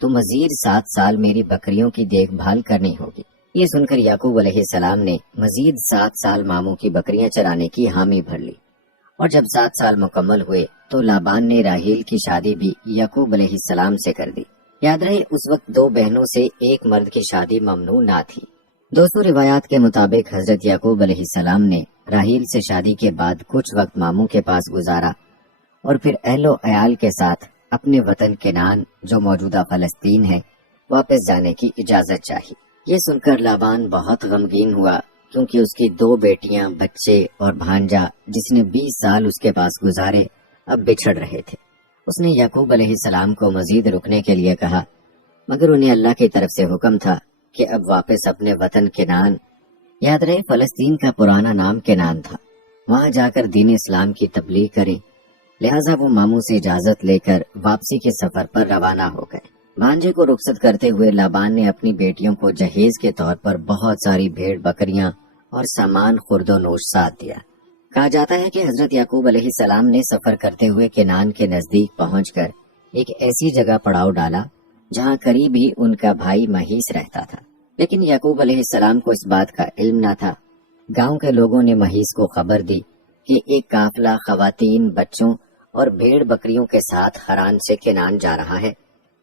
تو مزید 7 سال میری بکریوں کی دیکھ بھال کرنی ہوگی۔ یہ سن کر یعقوب علیہ السلام نے مزید 7 سال ماموں کی بکریاں چرانے کی حامی بھر لی، اور جب 7 سال مکمل ہوئے تو لابان نے راہیل کی شادی بھی یعقوب علیہ السلام سے کر دی۔ یاد رہے اس وقت 2 بہنوں سے ایک مرد کی شادی ممنوع نہ تھی۔ دوستوں، روایات کے مطابق حضرت یعقوب علیہ السلام نے راہیل سے شادی کے بعد کچھ وقت ماموں کے پاس گزارا اور پھر اہل و عیال کے ساتھ اپنے وطن کنعان جو موجودہ فلسطین ہے واپس جانے کی اجازت چاہی۔ یہ سن کر لابان بہت غمگین ہوا، کیونکہ اس کی 2 بیٹیاں، بچے اور بھانجا جس نے 20 سال اس کے پاس گزارے اب بچھڑ رہے تھے۔ اس نے یعقوب علیہ السلام کو مزید رکنے کے لیے کہا، مگر انہیں اللہ کی طرف سے حکم تھا کہ اب واپس اپنے وطن کنعان، یاد رہے فلسطین کا پرانا نام کنعان تھا، وہاں جا کر دین اسلام کی تبلیغ کریں۔ لہٰذا وہ ماموں سے اجازت لے کر واپسی کے سفر پر روانہ ہو گئے۔ بھانجے کو رخصت کرتے ہوئے لابان نے اپنی بیٹیوں کو جہیز کے طور پر بہت ساری بھیڑ بکریاں اور سامان خرد و نوش ساتھ دیا۔ کہا جاتا ہے کہ حضرت یعقوب علیہ السلام نے سفر کرتے ہوئے کنعان کے نزدیک پہنچ کر ایک ایسی جگہ پڑاؤ ڈالا جہاں قریب ہی ان کا بھائی مہیس رہتا تھا، لیکن یعقوب علیہ السلام کو اس بات کا علم نہ تھا۔ گاؤں کے لوگوں نے مہیس کو خبر دی کہ ایک قافلہ خواتین، بچوں اور بھیڑ بکریوں کے ساتھ حران سے کنعان جا رہا ہے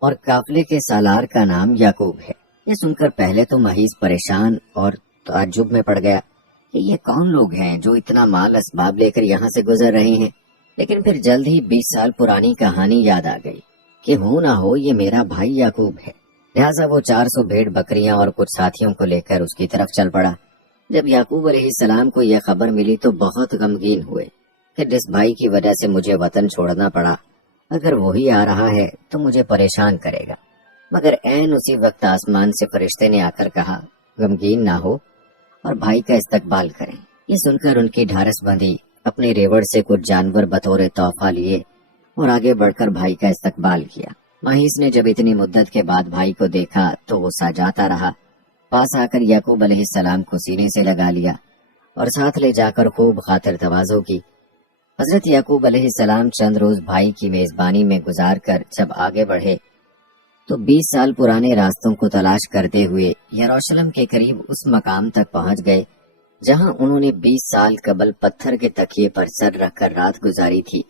اور قافلے کے سالار کا نام یعقوب ہے۔ یہ سن کر پہلے تو مہیس پریشان اور تعجب میں پڑ گیا کہ یہ کون لوگ ہیں جو اتنا مال اسباب لے کر یہاں سے گزر رہے ہیں، لیکن پھر جلد ہی 20 سال پرانی کہانی یاد آ گئی کہ ہو نہ ہو یہ میرا بھائی یعقوب ہے۔ لہٰذا وہ 400 بھیڑ بکریاں اور کچھ ساتھیوں کو لے کر اس کی طرف چل پڑا۔ جب یعقوب علیہ السلام کو یہ خبر ملی تو بہت غمگین ہوئے کہ جس بھائی کی وجہ سے مجھے وطن چھوڑنا پڑا، اگر وہی آ رہا ہے تو مجھے پریشان کرے گا۔ مگر عین اسی وقت آسمان سے فرشتے نے آ کر کہا، غمگین نہ ہو اور بھائی کا استقبال کریں۔ یہ سن کر ان کی ڈھارس بندھی، اپنے ریوڑ سے کچھ جانور بطور تحفہ لیے اور آگے بڑھ کر بھائی کا استقبال کیا۔ مہیس نے جب اتنی مدت کے بعد بھائی کو دیکھا تو غصہ جاتا رہا، پاس آ کر یعقوب علیہ السلام کو سینے سے لگا لیا اور ساتھ لے جا کر خوب خاطر تواضع کی۔ حضرت یعقوب علیہ السلام چند روز بھائی کی میزبانی میں گزار کر جب آگے بڑھے تو 20 سال پرانے راستوں کو تلاش کرتے ہوئے یروشلم کے قریب اس مقام تک پہنچ گئے جہاں انہوں نے 20 سال قبل پتھر کے تکیے پر سر رکھ کر رات گزاری تھی۔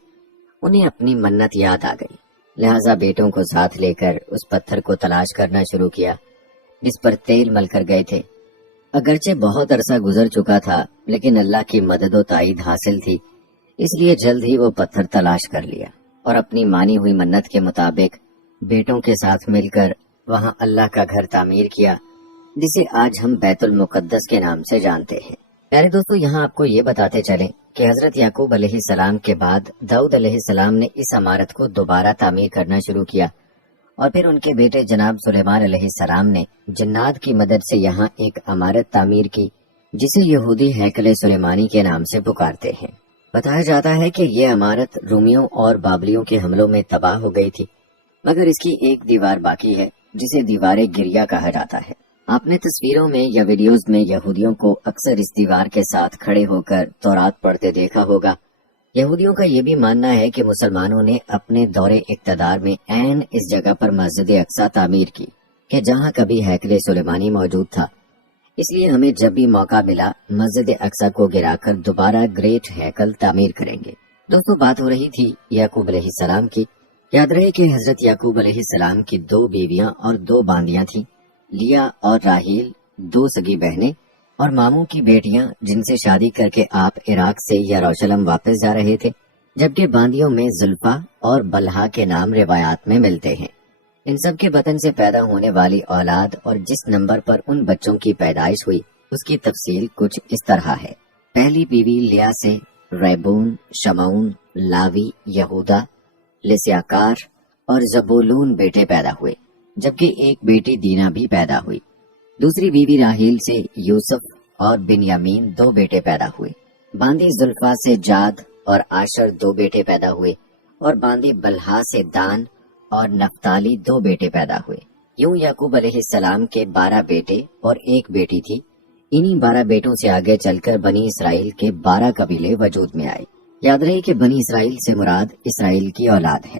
انہیں اپنی منت یاد آ گئی، لہٰذا بیٹوں کو ساتھ لے کر اس پتھر کو تلاش کرنا شروع کیا جس پر تیل مل کر گئے تھے۔ اگرچہ بہت عرصہ گزر چکا تھا لیکن اللہ کی مدد و تائید حاصل تھی، اس لیے جلد ہی وہ پتھر تلاش کر لیا اور اپنی مانی ہوئی منت کے مطابق بیٹوں کے ساتھ مل کر وہاں اللہ کا گھر تعمیر کیا جسے آج ہم بیت المقدس کے نام سے جانتے ہیں۔ پیارے دوستو، یہاں آپ کو یہ بتاتے چلیں کہ حضرت یعقوب علیہ السلام کے بعد داؤد علیہ السلام نے اس عمارت کو دوبارہ تعمیر کرنا شروع کیا، اور پھر ان کے بیٹے جناب سلیمان علیہ السلام نے جنات کی مدد سے یہاں ایک عمارت تعمیر کی جسے یہودی ہیکل سلیمانی کے نام سے پکارتے ہیں۔ بتایا جاتا ہے کہ یہ عمارت رومیوں اور بابلیوں کے حملوں میں تباہ ہو گئی تھی، مگر اس کی ایک دیوار باقی ہے جسے دیوار گریا کہا جاتا ہے۔ آپ نے تصویروں میں یا ویڈیوز میں یہودیوں کو اکثر اس دیوار کے ساتھ کھڑے ہو کر تورات پڑھتے دیکھا ہوگا۔ یہودیوں کا یہ بھی ماننا ہے کہ مسلمانوں نے اپنے دور اقتدار میں عین اس جگہ پر مسجد اقصی تعمیر کی کہ جہاں کبھی ہیکل سلیمانی موجود تھا، اس لیے ہمیں جب بھی موقع ملا مسجد اقصی کو گرا کر دوبارہ گریٹ ہیکل تعمیر کریں گے۔ دوستو، بات ہو رہی تھی یعقوب علیہ السلام کی۔ یاد رہے کہ حضرت یعقوب علیہ السلام کی 2 بیویاں اور 2 باندیاں تھیں، لیا اور راہیل، 2 سگی بہنیں اور ماموں کی بیٹیاں جن سے شادی کر کے آپ عراق سے یروشلم واپس جا رہے تھے، جبکہ باندیوں میں زلفا اور بلہا کے نام روایات میں ملتے ہیں۔ ان سب کے بطن سے پیدا ہونے والی اولاد اور جس نمبر پر ان بچوں کی پیدائش ہوئی اس کی تفصیل کچھ اس طرح ہے۔ پہلی بیوی لیا سے ریبون، شمعون، لاوی، یہودا، لسیاکار اور زبولون بیٹے پیدا ہوئے، جبکہ ایک بیٹی دینا بھی پیدا ہوئی۔ دوسری بیوی راہیل سے یوسف اور بنیامین 2 بیٹے پیدا ہوئے۔ باندی زلفا سے جاد اور آشر 2 بیٹے پیدا ہوئے، اور باندی بلہا سے دان اور نفتالی 2 بیٹے پیدا ہوئے۔ یوں یعقوب علیہ السلام کے 12 بیٹے اور 1 بیٹی تھی۔ انہی 12 بیٹوں سے آگے چل کر بنی اسرائیل کے 12 قبیلے وجود میں آئے۔ یاد رہے کہ بنی اسرائیل سے مراد اسرائیل کی اولاد ہے،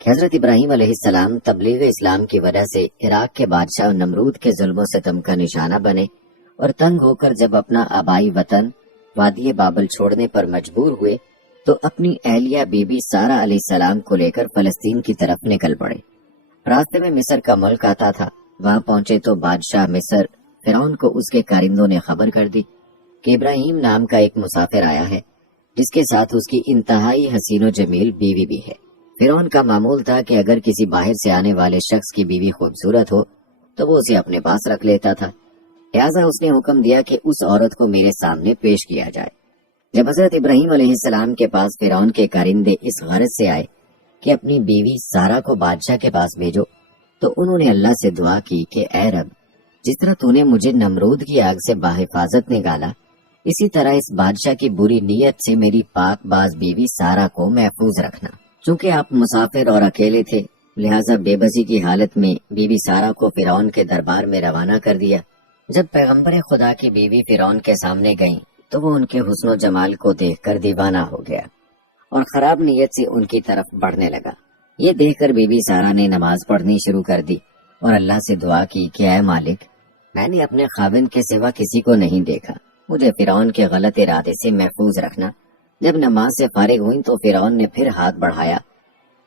کہ حضرت ابراہیم علیہ السلام تبلیغ اسلام کی وجہ سے عراق کے بادشاہ نمرود کے ظلم و ستم کا نشانہ بنے اور تنگ ہو کر جب اپنا آبائی وطن وادی بابل چھوڑنے پر مجبور ہوئے تو اپنی اہلیہ بی بی سارہ علیہ السلام کو لے کر فلسطین کی طرف نکل پڑے۔ راستے میں مصر کا ملک آتا تھا، وہاں پہنچے تو بادشاہ مصر فرعون کو اس کے کارندوں نے خبر کر دی کہ ابراہیم نام کا ایک مسافر آیا ہے جس کے ساتھ اس کی انتہائی حسین و جمیل بیوی بھی ہے۔ فرعون کا معمول تھا کہ اگر کسی باہر سے آنے والے شخص کی بیوی خوبصورت ہو تو وہ اسے اپنے پاس رکھ لیتا تھا، لہٰذا اس نے حکم دیا کہ اس عورت کو میرے سامنے پیش کیا جائے۔ جب حضرت ابراہیم علیہ السلام کے پاس فرعون کے کارندے اس غرض سے آئے کہ اپنی بیوی سارہ کو بادشاہ کے پاس بھیجو تو انہوں نے اللہ سے دعا کی کہ اے رب، جس طرح تو نے مجھے نمرود کی آگ سے باحفاظت نکالا، اسی طرح اس بادشاہ کی بری نیت سے میری پاک باز بیوی سارہ کو محفوظ رکھنا۔ چونکہ آپ مسافر اور اکیلے تھے لہٰذا بے بسی کی حالت میں بیوی سارہ کو فرعون کے دربار میں روانہ کر دیا۔ جب پیغمبر خدا کی بیوی فرعون کے سامنے گئیں تو وہ ان کے حسن و جمال کو دیکھ کر دیوانہ ہو گیا اور خراب نیت سے ان کی طرف بڑھنے لگا۔ یہ دیکھ کر بیوی سارہ نے نماز پڑھنی شروع کر دی اور اللہ سے دعا کی کہ اے مالک، میں نے اپنے خاوند کے سوا کسی کو نہیں دیکھا، مجھے فرعون کے غلط ارادے سے محفوظ رکھنا۔ جب نماز سے فارغ ہوئی تو فرعون نے پھر ہاتھ بڑھایا،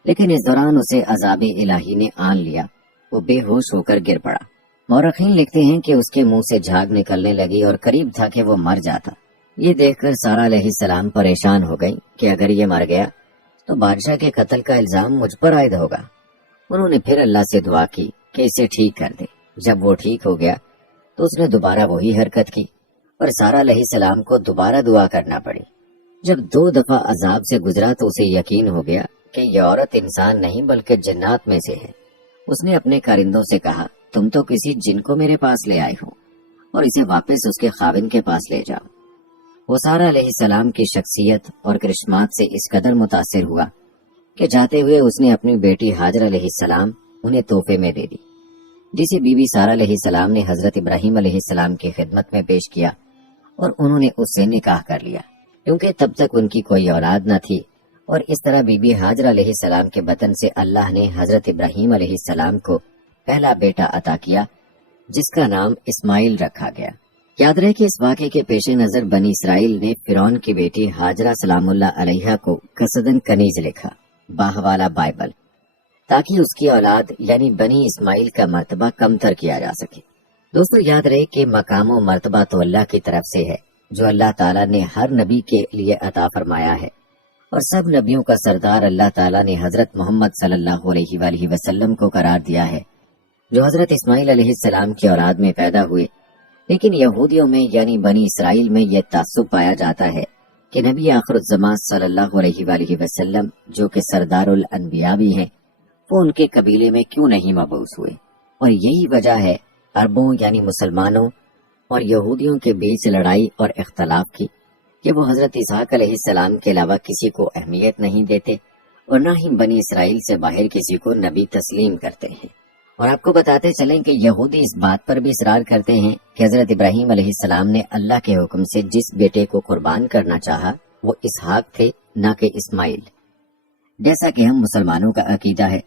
لیکن اس دوران اسے عذاب الہی نے آن لیا، وہ بے ہوش ہو کر گر پڑا۔ مورخین لکھتے ہیں کہ اس کے منہ سے جھاگ نکلنے لگی اور قریب تھا کہ وہ مر جاتا۔ یہ دیکھ کر سارہ علیہ السلام پریشان ہو گئی کہ اگر یہ مر گیا تو بادشاہ کے قتل کا الزام مجھ پر عائد ہوگا۔ انہوں نے پھر اللہ سے دعا کی کہ اسے ٹھیک کر دے۔ جب وہ ٹھیک ہو گیا تو اس نے دوبارہ وہی حرکت کی اور سارہ علیہ السلام کو دوبارہ دعا کرنا پڑی۔ جب 2 دفعہ عذاب سے گزرا تو اسے یقین ہو گیا کہ یہ عورت انسان نہیں بلکہ جنات میں سے ہے۔ اس نے اپنے کارندوں سے کہا، تم تو کسی جن کو میرے پاس لے آئے ہو اور اسے واپس اس کے خاوند کے پاس لے جاؤ۔ وہ سارہ علیہ السلام کی شخصیت اور کرشمات سے اس قدر متاثر ہوا کہ جاتے ہوئے اس نے اپنی بیٹی ہاجر علیہ السلام انہیں تحفے میں دے دی، جسے بی بی سارہ علیہ السلام نے حضرت ابراہیم علیہ السلام کی خدمت میں پیش کیا اور انہوں نے اس سے نکاح کر لیا، کیونکہ تب تک ان کی کوئی اولاد نہ تھی۔ اور اس طرح بی بی ہاجر علیہ السلام کے بطن سے اللہ نے حضرت ابراہیم علیہ السلام کو پہلا بیٹا عطا کیا جس کا نام اسماعیل رکھا گیا۔ یاد رہے کہ اس واقعے کے پیش نظر بنی اسرائیل نے فرعون کی بیٹی ہاجرہ سلام اللہ علیہا کو قصدن کنیز لکھا، باحوالہ بائبل، تاکہ اس کی اولاد یعنی بنی اسماعیل کا مرتبہ کمتر کیا جا سکے۔ دوستو یاد رہے کہ مقام و مرتبہ تو اللہ کی طرف سے ہے جو اللہ تعالیٰ نے ہر نبی کے لیے عطا فرمایا ہے، اور سب نبیوں کا سردار اللہ تعالیٰ نے حضرت محمد صلی اللہ علیہ وآلہ وسلم کو قرار دیا ہے، جو حضرت اسماعیل علیہ السلام کی اولاد میں پیدا ہوئے۔ لیکن یہودیوں میں یعنی بنی اسرائیل میں یہ تعصب پایا جاتا ہے کہ نبی آخر الزمان صلی اللہ علیہ وآلہ وسلم جو کہ سردار الانبیاء بھی ہیں، وہ ان کے قبیلے میں کیوں نہیں مبعوث ہوئے، اور یہی وجہ ہے عربوں یعنی مسلمانوں اور یہودیوں کے بیچ لڑائی اور اختلاف کی کہ وہ حضرت اسحاق علیہ السلام کے علاوہ کسی کو اہمیت نہیں دیتے اور نہ ہی بنی اسرائیل سے باہر کسی کو نبی تسلیم کرتے ہیں۔ اور آپ کو بتاتے چلیں کہ یہودی اس بات پر بھی اصرار کرتے ہیں کہ حضرت ابراہیم علیہ السلام نے اللہ کے حکم سے جس بیٹے کو قربان کرنا چاہا وہ اسحاق تھے، نہ کہ اسماعیل، جیسا کہ ہم مسلمانوں کا عقیدہ ہے۔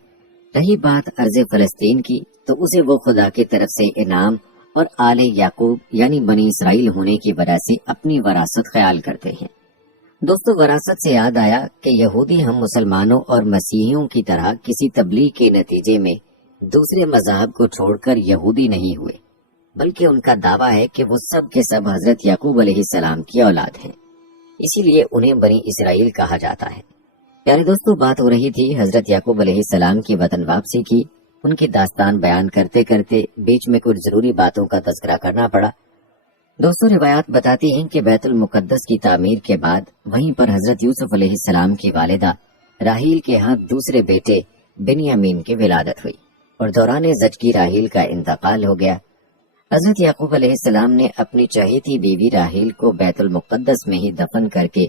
رہی بات ارض فلسطین کی تو اسے وہ خدا کی طرف سے انعام اور آل یعقوب یعنی بنی اسرائیل ہونے کی وجہ سے اپنی وراثت خیال کرتے ہیں۔ دوستو وراثت سے یاد آیا کہ یہودی ہم مسلمانوں اور مسیحیوں کی طرح کسی تبلیغ کے نتیجے میں دوسرے مذاہب کو چھوڑ کر یہودی نہیں ہوئے، بلکہ ان کا دعویٰ ہے کہ وہ سب کے سب حضرت یعقوب علیہ السلام کی اولاد ہیں، اسی لیے انہیں بنی اسرائیل کہا جاتا ہے۔ پیارے دوستو بات ہو رہی تھی حضرت یعقوب علیہ السلام کی وطن واپسی کی۔ ان کی داستان بیان کرتے کرتے بیچ میں کچھ ضروری باتوں کا تذکرہ کرنا پڑا۔ دوستو روایات بتاتی ہیں کہ بیت المقدس کی تعمیر کے بعد وہیں پر حضرت یوسف علیہ السلام کی والدہ راحیل کے ہاں دوسرے بیٹے بنیامین کی ولادت ہوئی اور دوران زچگی راحیل کا انتقال ہو گیا۔ حضرت یعقوب علیہ السلام نے اپنی چہیتی بیوی راحیل کو بیت المقدس میں ہی دفن کر کے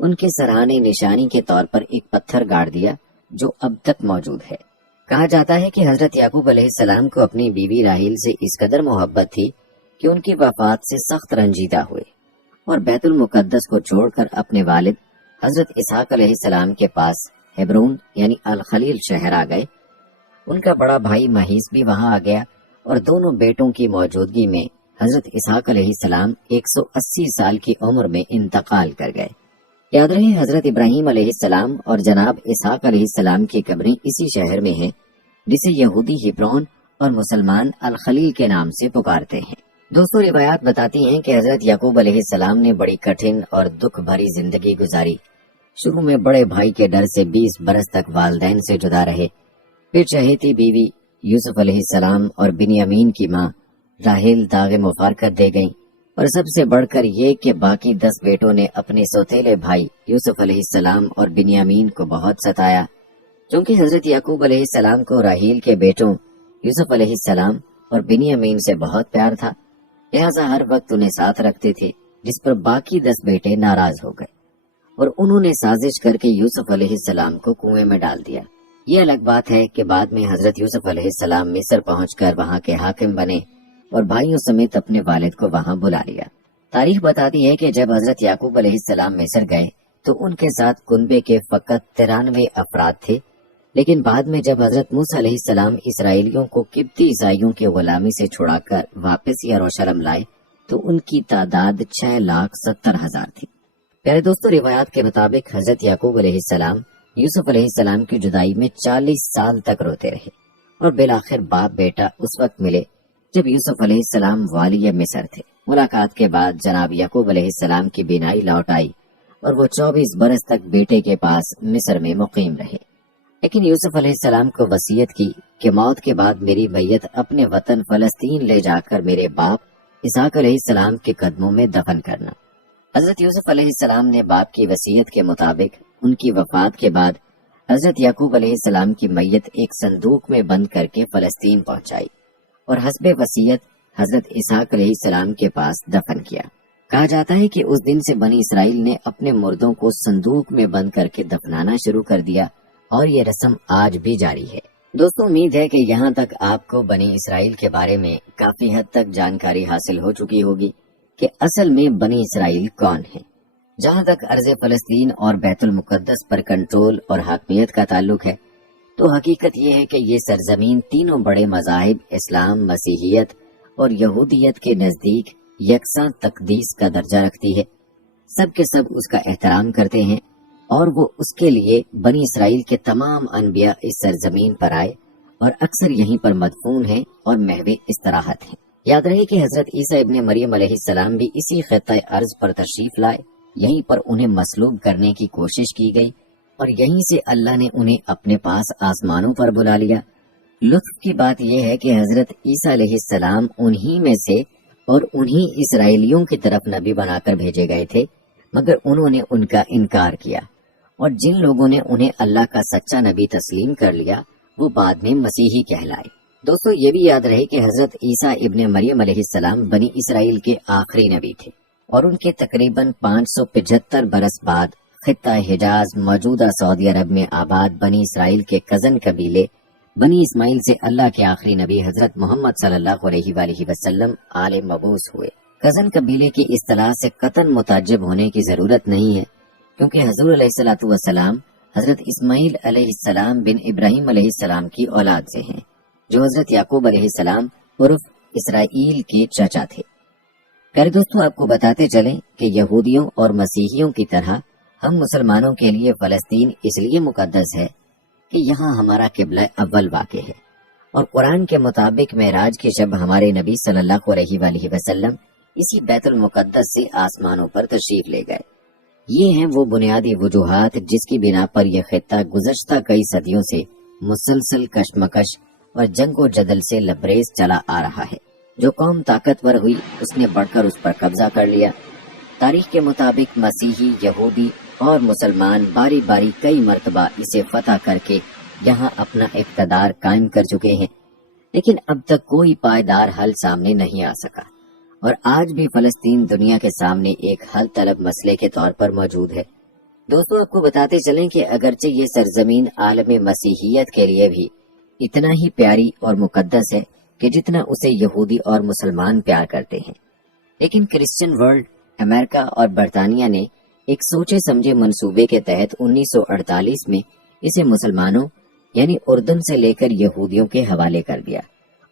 ان کے سرانے نشانی کے طور پر ایک پتھر گاڑ دیا جو اب تک موجود ہے۔ کہا جاتا ہے کہ حضرت یعقوب علیہ السلام کو اپنی بیوی راحیل سے اس قدر محبت تھی کہ ان کی وفات سے سخت رنجیدہ ہوئے اور بیت المقدس کو چھوڑ کر اپنے والد حضرت اسحاق علیہ السلام کے پاس ہیبرون یعنی الخلیل شہر آ گئے۔ ان کا بڑا بھائی مہیس بھی وہاں آ گیا اور دونوں بیٹوں کی موجودگی میں حضرت اسحاق علیہ السلام 180 سال کی عمر میں انتقال کر گئے۔ یاد رہے حضرت ابراہیم علیہ السلام اور جناب اسحاق علیہ السلام کی قبریں اسی شہر میں ہیں، جسے یہودی ہیبرون اور مسلمان الخلیل کے نام سے پکارتے ہیں۔ دوستوں، روایات بتاتی ہیں کہ حضرت یعقوب علیہ السلام نے بڑی کٹھن اور دکھ بھری زندگی گزاری۔ شروع میں بڑے بھائی کے ڈر سے 20 برس تک والدین سے جدا رہے، پھر چہیتی بیوی یوسف علیہ السلام اور بنیامین کی ماں راحیل داغ مفارقت دے گئیں، اور سب سے بڑھ کر یہ کہ باقی 10 بیٹوں نے اپنے سوتیلے بھائی یوسف علیہ السلام اور بنیامین کو بہت ستایا۔ چونکہ حضرت یعقوب علیہ السلام کو راحیل کے بیٹوں یوسف علیہ السلام اور بنیامین سے بہت پیار تھا، لہٰذا ہر وقت انہیں ساتھ رکھتے تھے، جس پر باقی 10 بیٹے ناراض ہو گئے اور انہوں نے سازش کر کے یوسف علیہ السلام کو کنویں میں ڈال دیا۔ یہ الگ بات ہے کہ بعد میں حضرت یوسف علیہ السلام مصر پہنچ کر وہاں کے حاکم بنے اور بھائیوں سمیت اپنے والد کو وہاں بلا لیا۔ تاریخ بتاتی ہے کہ جب حضرت یعقوب علیہ السلام مصر گئے تو ان کے ساتھ کنبے کے فقط 93 افراد تھے، لیکن بعد میں جب حضرت موسیٰ علیہ السلام اسرائیلیوں کو قبطی عیسائیوں کی غلامی سے چھڑا کر واپس یروشلم لائے تو ان کی تعداد 6,70,000 تھی۔ پیارے دوستو، روایات کے مطابق حضرت یعقوب علیہ السلام یوسف علیہ السلام کی جدائی میں 40 سال تک روتے رہے، اور بالآخر باپ بیٹا اس وقت ملے جب یوسف علیہ السلام والی مصر تھے۔ ملاقات کے بعد جناب یعقوب علیہ السلام کی بینائی لوٹ آئی اور وہ 24 برس تک بیٹے کے پاس مصر میں مقیم رہے، لیکن یوسف علیہ السلام کو وصیت کی کہ موت کے بعد میری میت اپنے وطن فلسطین لے جا کر میرے باپ اسحاق علیہ السلام کے قدموں میں دفن کرنا۔ حضرت یوسف علیہ السلام نے باپ کی وصیت کے مطابق ان کی وفات کے بعد حضرت یعقوب علیہ السلام کی میت ایک صندوق میں بند کر کے فلسطین پہنچائی اور حسب وصیت حضرت اسحاق علیہ السلام کے پاس دفن کیا۔ کہا جاتا ہے کہ اس دن سے بنی اسرائیل نے اپنے مردوں کو صندوق میں بند کر کے دفنانا شروع کر دیا، اور یہ رسم آج بھی جاری ہے۔ دوستو، امید ہے کہ یہاں تک آپ کو بنی اسرائیل کے بارے میں کافی حد تک جانکاری حاصل ہو چکی ہوگی کہ اصل میں بنی اسرائیل کون ہیں۔ جہاں تک ارض فلسطین اور بیت المقدس پر کنٹرول اور حاکمیت کا تعلق ہے تو حقیقت یہ ہے کہ یہ سرزمین تینوں بڑے مذاہب اسلام، مسیحیت اور یہودیت کے نزدیک یکساں تقدیس کا درجہ رکھتی ہے۔ سب کے سب اس کا احترام کرتے ہیں، اور وہ اس کے لیے بنی اسرائیل کے تمام انبیاء اس سرزمین پر آئے اور اکثر یہیں پر مدفون ہیں اور محو استراحت ہیں۔ یاد رہے کہ حضرت عیسیٰ ابن مریم علیہ السلام بھی اسی خطہ ارض پر تشریف لائے، یہیں پر انہیں مصلوب کرنے کی کوشش کی گئی اور یہیں سے اللہ نے انہیں اپنے پاس آسمانوں پر بلا لیا۔ لطف کی بات یہ ہے کہ حضرت عیسیٰ علیہ السلام انہی میں سے اور انہی اسرائیلیوں کی طرف نبی بنا کر بھیجے گئے تھے، مگر انہوں نے ان کا انکار کیا، اور جن لوگوں نے انہیں اللہ کا سچا نبی تسلیم کر لیا وہ بعد میں مسیحی کہلائے۔ دوستو، یہ بھی یاد رہے کہ حضرت عیسیٰ ابن مریم علیہ السلام بنی اسرائیل کے آخری نبی تھے، اور ان کے تقریباً 575 برس بعد خطہ حجاز موجودہ سعودی عرب میں آباد بنی اسرائیل کے کزن قبیلے بنی اسماعیل سے اللہ کے آخری نبی حضرت محمد صلی اللہ علیہ وآلہ وسلم آل مبعوث ہوئے۔ کزن قبیلے کی اصطلاح سے قطعاً متعجب ہونے کی ضرورت نہیں ہے، کیونکہ حضور علیہ الصلوۃ والسلام حضرت اسماعیل علیہ السلام بن ابراہیم علیہ السلام کی اولاد سے ہیں، جو حضرت یعقوب علیہ السلام عرف اسرائیل کے چچا تھے۔ پیارے دوستوں، آپ کو بتاتے چلیں کہ یہودیوں اور مسیحیوں کی طرح ہم مسلمانوں کے لیے فلسطین اس لیے مقدس ہے کہ یہاں ہمارا قبلہ اول واقع ہے، اور قرآن کے مطابق معراج کی شب ہمارے نبی صلی اللہ علیہ وآلہ وسلم اسی بیت المقدس سے آسمانوں پر تشریف لے گئے۔ یہ ہیں وہ بنیادی وجوہات جس کی بنا پر یہ خطہ گزشتہ کئی صدیوں سے مسلسل کشمکش اور جنگ و جدل سے لبریز چلا آ رہا ہے۔ جو قوم طاقتور ہوئی اس نے بڑھ کر اس پر قبضہ کر لیا۔ تاریخ کے مطابق مسیحی، یہودی اور مسلمان باری باری کئی مرتبہ اسے فتح کر کے یہاں اپنا اقتدار قائم کر چکے ہیں، لیکن اب تک کوئی پائیدار حل سامنے نہیں آ سکا، اور آج بھی فلسطین دنیا کے سامنے ایک حل طلب مسئلے کے طور پر موجود ہے۔ دوستو، آپ کو بتاتے چلیں کہ اگرچہ یہ سرزمین عالم مسیحیت کے لیے بھی اتنا ہی پیاری اور مقدس ہے کہ جتنا اسے یہودی اور مسلمان پیار کرتے ہیں، لیکن کرسچن ورلڈ، امریکہ اور برطانیہ نے ایک سوچے سمجھے منصوبے کے تحت 1948 میں اسے مسلمانوں یعنی اردن سے لے کر یہودیوں کے حوالے کر دیا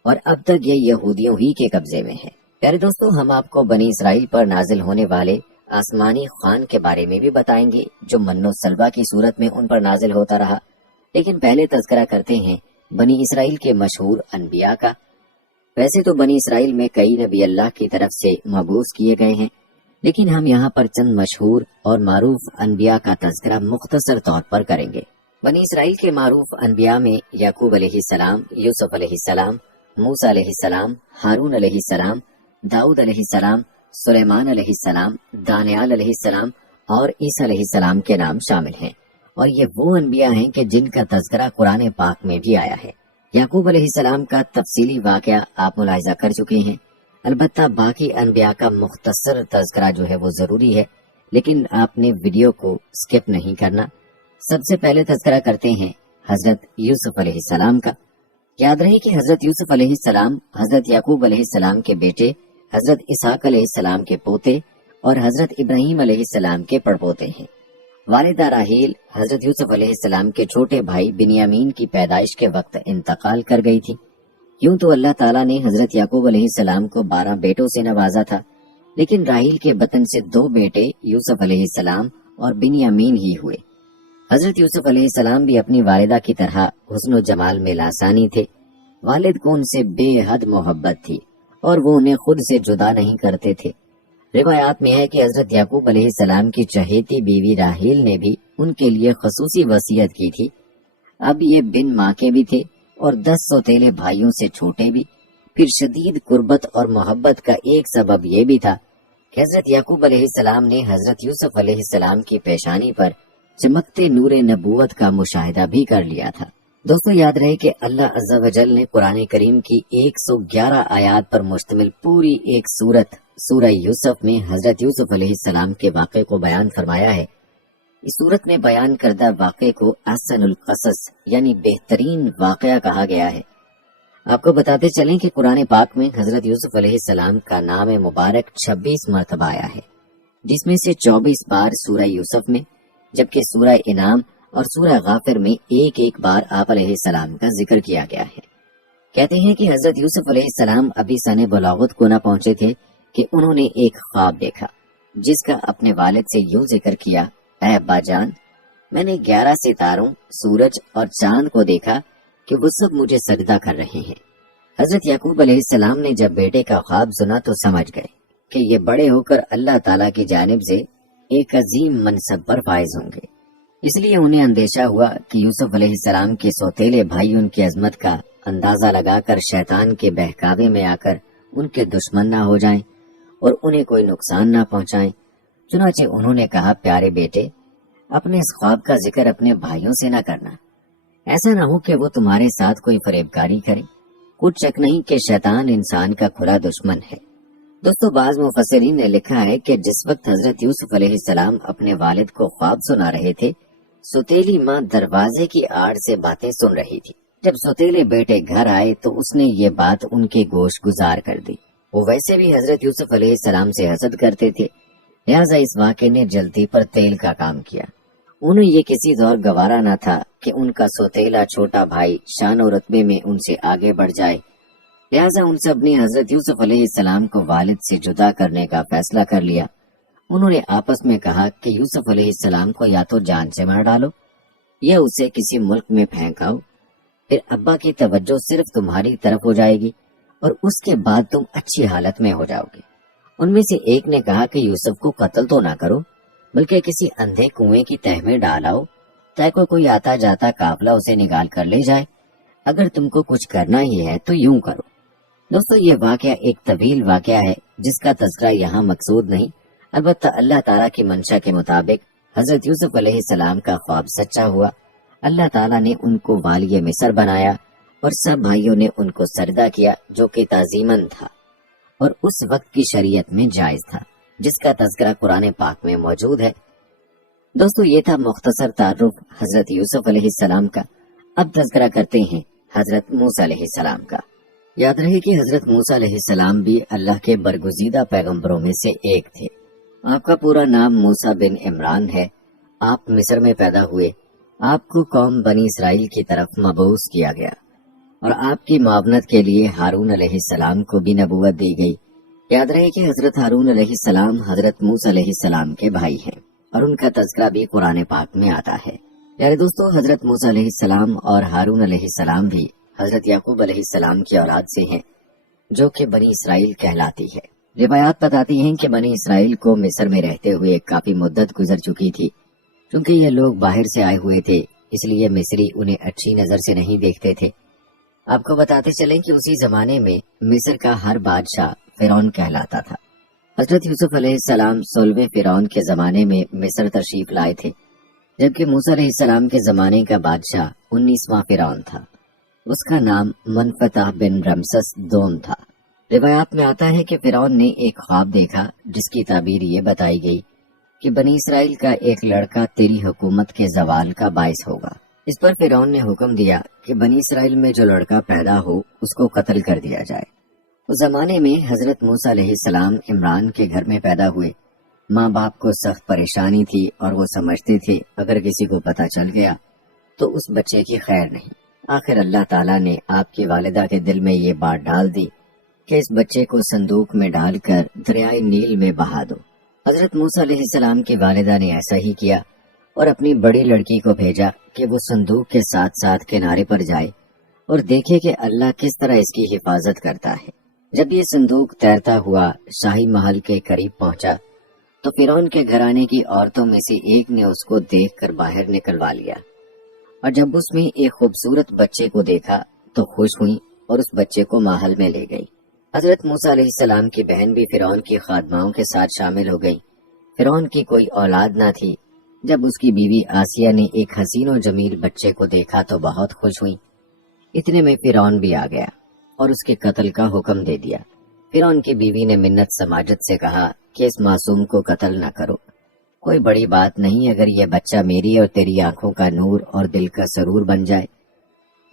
اور اب تک یہ یہودیوں ہی کے قبضے میں ہے۔ پیارے دوستو، ہم آپ کو بنی اسرائیل پر نازل ہونے والے آسمانی خوان کے بارے میں بھی بتائیں گے جو من و سلوہ کی صورت میں ان پر نازل ہوتا رہا، لیکن پہلے تذکرہ کرتے ہیں بنی اسرائیل کے مشہور انبیاء کا۔ ویسے تو بنی اسرائیل میں کئی نبی اللہ کی طرف سے مبعوث کیے گئے ہیں، لیکن ہم یہاں پر چند مشہور اور معروف انبیاء کا تذکرہ مختصر طور پر کریں گے۔ بنی اسرائیل کے معروف انبیاء میں یعقوب علیہ السلام، یوسف علیہ السلام، موسیٰ علیہ السلام، ہارون علیہ السلام، داؤد علیہ السلام، سلیمان علیہ السلام، دانیال علیہ السلام اور عیسیٰ علیہ السلام کے نام شامل ہیں، اور یہ وہ انبیاء ہیں کہ جن کا تذکرہ قرآن پاک میں بھی آیا ہے۔ یعقوب علیہ السلام کا تفصیلی واقعہ آپ ملاحظہ کر چکے ہیں، البتہ باقی انبیاء کا مختصر تذکرہ جو ہے وہ ضروری ہے، لیکن آپ نے ویڈیو کو سکپ نہیں کرنا۔ سب سے پہلے تذکرہ کرتے ہیں حضرت یوسف علیہ السلام کا۔ یاد رہے کہ حضرت یوسف علیہ السلام حضرت یعقوب علیہ السلام کے بیٹے، حضرت اسحاق علیہ السلام کے پوتے اور حضرت ابراہیم علیہ السلام کے پڑپوتے ہیں۔ والدہ راحیل حضرت یوسف علیہ السلام کے چھوٹے بھائی بنیامین کی پیدائش کے وقت انتقال کر گئی تھی۔ یوں تو اللہ تعالیٰ نے حضرت یعقوب علیہ السلام کو 12 بیٹوں سے نوازا تھا، لیکن راحیل کے بطن سے 2 بیٹے یوسف علیہ السلام اور بنیامین ہی ہوئے۔ حضرت یوسف علیہ السلام بھی اپنی والدہ کی طرح حسن و جمال میں لاسانی تھے۔ والد کو ان سے بے حد محبت تھی اور وہ انہیں خود سے جدا نہیں کرتے تھے۔ روایات میں ہے کہ حضرت یعقوب علیہ السلام کی چہیتی بیوی راحیل نے بھی ان کے لیے خصوصی وصیت کی تھی۔ اب یہ بن ماں کے بھی تھے اور 10 سوتیلے بھائیوں سے چھوٹے بھی۔ پھر شدید قربت اور محبت کا ایک سبب یہ بھی تھا کہ حضرت یعقوب علیہ السلام نے حضرت یوسف علیہ السلام کی پیشانی پر چمکتے نور نبوت کا مشاہدہ بھی کر لیا تھا۔ دوستو، یاد رہے کہ اللہ عز و جل نے قرآن کریم کی 111 آیات پر مشتمل پوری ایک سورت سورہ یوسف میں حضرت یوسف علیہ السلام کے واقعے کو بیان فرمایا ہے۔ اس سورت میں بیان کردہ واقعے کو احسن القصص یعنی بہترین واقعہ کہا گیا ہے۔ آپ کو بتاتے چلیں کہ قرآن پاک میں حضرت یوسف علیہ السلام کا نام مبارک 26 مرتبہ آیا ہے، جس میں سے 24 بار سورہ یوسف میں، جبکہ سورہ انعام اور سورہ غافر میں ایک ایک بار آپ علیہ السلام کا ذکر کیا گیا ہے۔ کہتے ہیں کہ حضرت یوسف علیہ السلام ابھی سن بلاغت کو نہ پہنچے تھے کہ انہوں نے ایک خواب دیکھا، جس کا اپنے والد سے یوں ذکر کیا: اے ابا جان، میں نے 11 ستاروں، سورج اور چاند کو دیکھا کہ وہ سب مجھے سجدہ کر رہے ہیں۔ حضرت یعقوب علیہ السلام نے جب بیٹے کا خواب سنا تو سمجھ گئے کہ یہ بڑے ہو کر اللہ تعالیٰ کی جانب سے ایک عظیم منصب پر فائز ہوں گے۔ اس لیے انہیں اندیشہ ہوا کہ یوسف علیہ السلام کے سوتیلے بھائی ان کی عظمت کا اندازہ لگا کر شیطان کے بہکاوے میں آ کر ان کے دشمن نہ ہو جائیں اور انہیں کوئی نقصان نہ پہنچائیں۔ چنانچہ انہوں نے کہا: پیارے بیٹے، اپنے اس خواب کا ذکر اپنے بھائیوں سے نہ کرنا، ایسا نہ ہو کہ وہ تمہارے ساتھ کوئی فریب کاری کرے۔ کچھ شک نہیں کہ شیطان انسان کا کھلا دشمن ہے۔ دوستو، بعض مفسرین نے لکھا ہے کہ جس وقت حضرت یوسف علیہ السلام اپنے والد کو خواب سنا رہے تھے، سوتیلی ماں دروازے کی آڑ سے باتیں سن رہی تھی۔ جب سوتیلے بیٹے گھر آئے تو اس نے یہ بات ان کے گوش گزار کر دی۔ وہ ویسے بھی حضرت یوسف علیہ السلام سے حسد کرتے تھے، لہٰذا اس واقعے نے جلدی پر تیل کا کام کیا۔ انہیں یہ کسی دور گوارا نہ تھا کہ ان کا سوتیلا چھوٹا بھائی شان و رتبے میں ان سے آگے بڑھ جائے، لہٰذا ان سب نے حضرت یوسف علیہ السلام کو والد سے جدا کرنے کا فیصلہ کر لیا۔ انہوں نے آپس میں کہا کہ یوسف علیہ السلام کو یا تو جان سے مار ڈالو یا اسے کسی ملک میں پھینکاؤ، پھر ابا کی توجہ صرف تمہاری طرف ہو جائے گی اور اس کے بعد تم اچھی حالت میں ہو جاؤ گے۔ ان میں سے ایک نے کہا کہ یوسف کو قتل تو نہ کرو، بلکہ کسی اندھے کنویں کی تہ میں ڈالاؤ تاکہ کوئی آتا جاتا قافلہ اسے نکال کر لے جائے۔ اگر تم کو کچھ کرنا ہی ہے تو یوں کرو۔ دوستو، یہ واقعہ ایک طویل واقعہ ہے جس کا تذکرہ یہاں مقصود نہیں، البتہ اللہ تعالیٰ کی منشا کے مطابق حضرت یوسف علیہ السلام کا خواب سچا ہوا۔ اللہ تعالیٰ نے ان کو والی مصر بنایا اور سب بھائیوں نے ان کو سجدہ کیا، جو کہ تعظیماً تھا اور اس وقت کی شریعت میں جائز تھا، جس کا تذکرہ قرآن پاک میں موجود ہے۔ دوستو، یہ تھا مختصر تعارف حضرت یوسف علیہ السلام کا۔ اب تذکرہ کرتے ہیں حضرت موسیٰ علیہ السلام کا۔ یاد رہے کہ حضرت موسیٰ علیہ السلام بھی اللہ کے برگزیدہ پیغمبروں میں سے ایک تھے۔ آپ کا پورا نام موسیٰ بن عمران ہے۔ آپ مصر میں پیدا ہوئے، آپ کو قوم بنی اسرائیل کی طرف مبعوث کیا گیا اور آپ کی معاونت کے لیے ہارون علیہ السلام کو بھی نبوت دی گئی۔ یاد رہے کہ حضرت ہارون علیہ السلام حضرت موسیٰ علیہ السلام کے بھائی ہیں اور ان کا تذکرہ بھی قرآن پاک میں آتا ہے۔ پیارے دوستو، حضرت موسیٰ علیہ السلام اور ہارون علیہ السلام بھی حضرت یعقوب علیہ السلام کی اولاد سے ہیں، جو کہ بنی اسرائیل کہلاتی ہے۔ روایات بتاتی ہیں کہ بنی اسرائیل کو مصر میں رہتے ہوئے کافی مدت گزر چکی تھی۔ چونکہ یہ لوگ باہر سے آئے ہوئے تھے، اس لیے مصری انہیں اچھی نظر سے نہیں دیکھتے تھے۔ آپ کو بتاتے چلیں کہ اسی زمانے میں مصر کا ہر بادشاہ فرعون کہلاتا تھا۔ حضرت یوسف علیہ السلام 16ویں فرعون کے زمانے میں مصر تشریف لائے تھے، جبکہ موسیٰ علیہ السلام کے زمانے کا بادشاہ 19واں فرعون تھا۔ اس کا نام منفتح بن رمسس دوم تھا۔ روایات میں آتا ہے کہ فرعون نے ایک خواب دیکھا جس کی تعبیر یہ بتائی گئی کہ بنی اسرائیل کا ایک لڑکا تیری حکومت کے زوال کا باعث ہوگا۔ اس پر فرعون نے حکم دیا کہ بنی اسرائیل میں جو لڑکا پیدا ہو اس کو قتل کر دیا جائے۔ اس زمانے میں حضرت موسیٰ علیہ السلام عمران کے گھر میں پیدا ہوئے۔ ماں باپ کو سخت پریشانی تھی اور وہ سمجھتے تھے اگر کسی کو پتہ چل گیا تو اس بچے کی خیر نہیں۔ آخر اللہ تعالیٰ نے آپ کی والدہ کے دل میں یہ بات ڈال دی کہ اس بچے کو صندوق میں ڈال کر دریائے نیل میں بہا دو۔ حضرت موسیٰ علیہ السلام کی والدہ نے ایسا ہی کیا اور اپنی بڑی لڑکی کو بھیجا کہ وہ صندوق کے ساتھ ساتھ کنارے پر جائے اور دیکھے کہ اللہ کس طرح اس کی حفاظت کرتا ہے۔ جب یہ صندوق تیرتا ہوا شاہی محل کے قریب پہنچا تو فرعون کے گھرانے کی عورتوں میں سے ایک نے اس کو دیکھ کر باہر نکلوا لیا، اور جب اس میں ایک خوبصورت بچے کو دیکھا تو خوش ہوئی اور اس بچے کو محل میں لے گئی۔ حضرت موسیٰ علیہ السلام کی بہن بھی فرعون کی خادماؤں کے ساتھ شامل ہو گئی۔ فرعون کی کوئی اولاد نہ تھی۔ جب اس کی بیوی آسیہ نے ایک حسین و جمیل بچے کو دیکھا تو بہت خوش ہوئی۔ اتنے میں فرعون بھی آ گیا اور اس کے قتل کا حکم دے دیا۔ فرعون کی بیوی نے منت سماجت سے کہا کہ اس معصوم کو قتل نہ کرو، کوئی بڑی بات نہیں اگر یہ بچہ میری اور تیری آنکھوں کا نور اور دل کا سرور بن جائے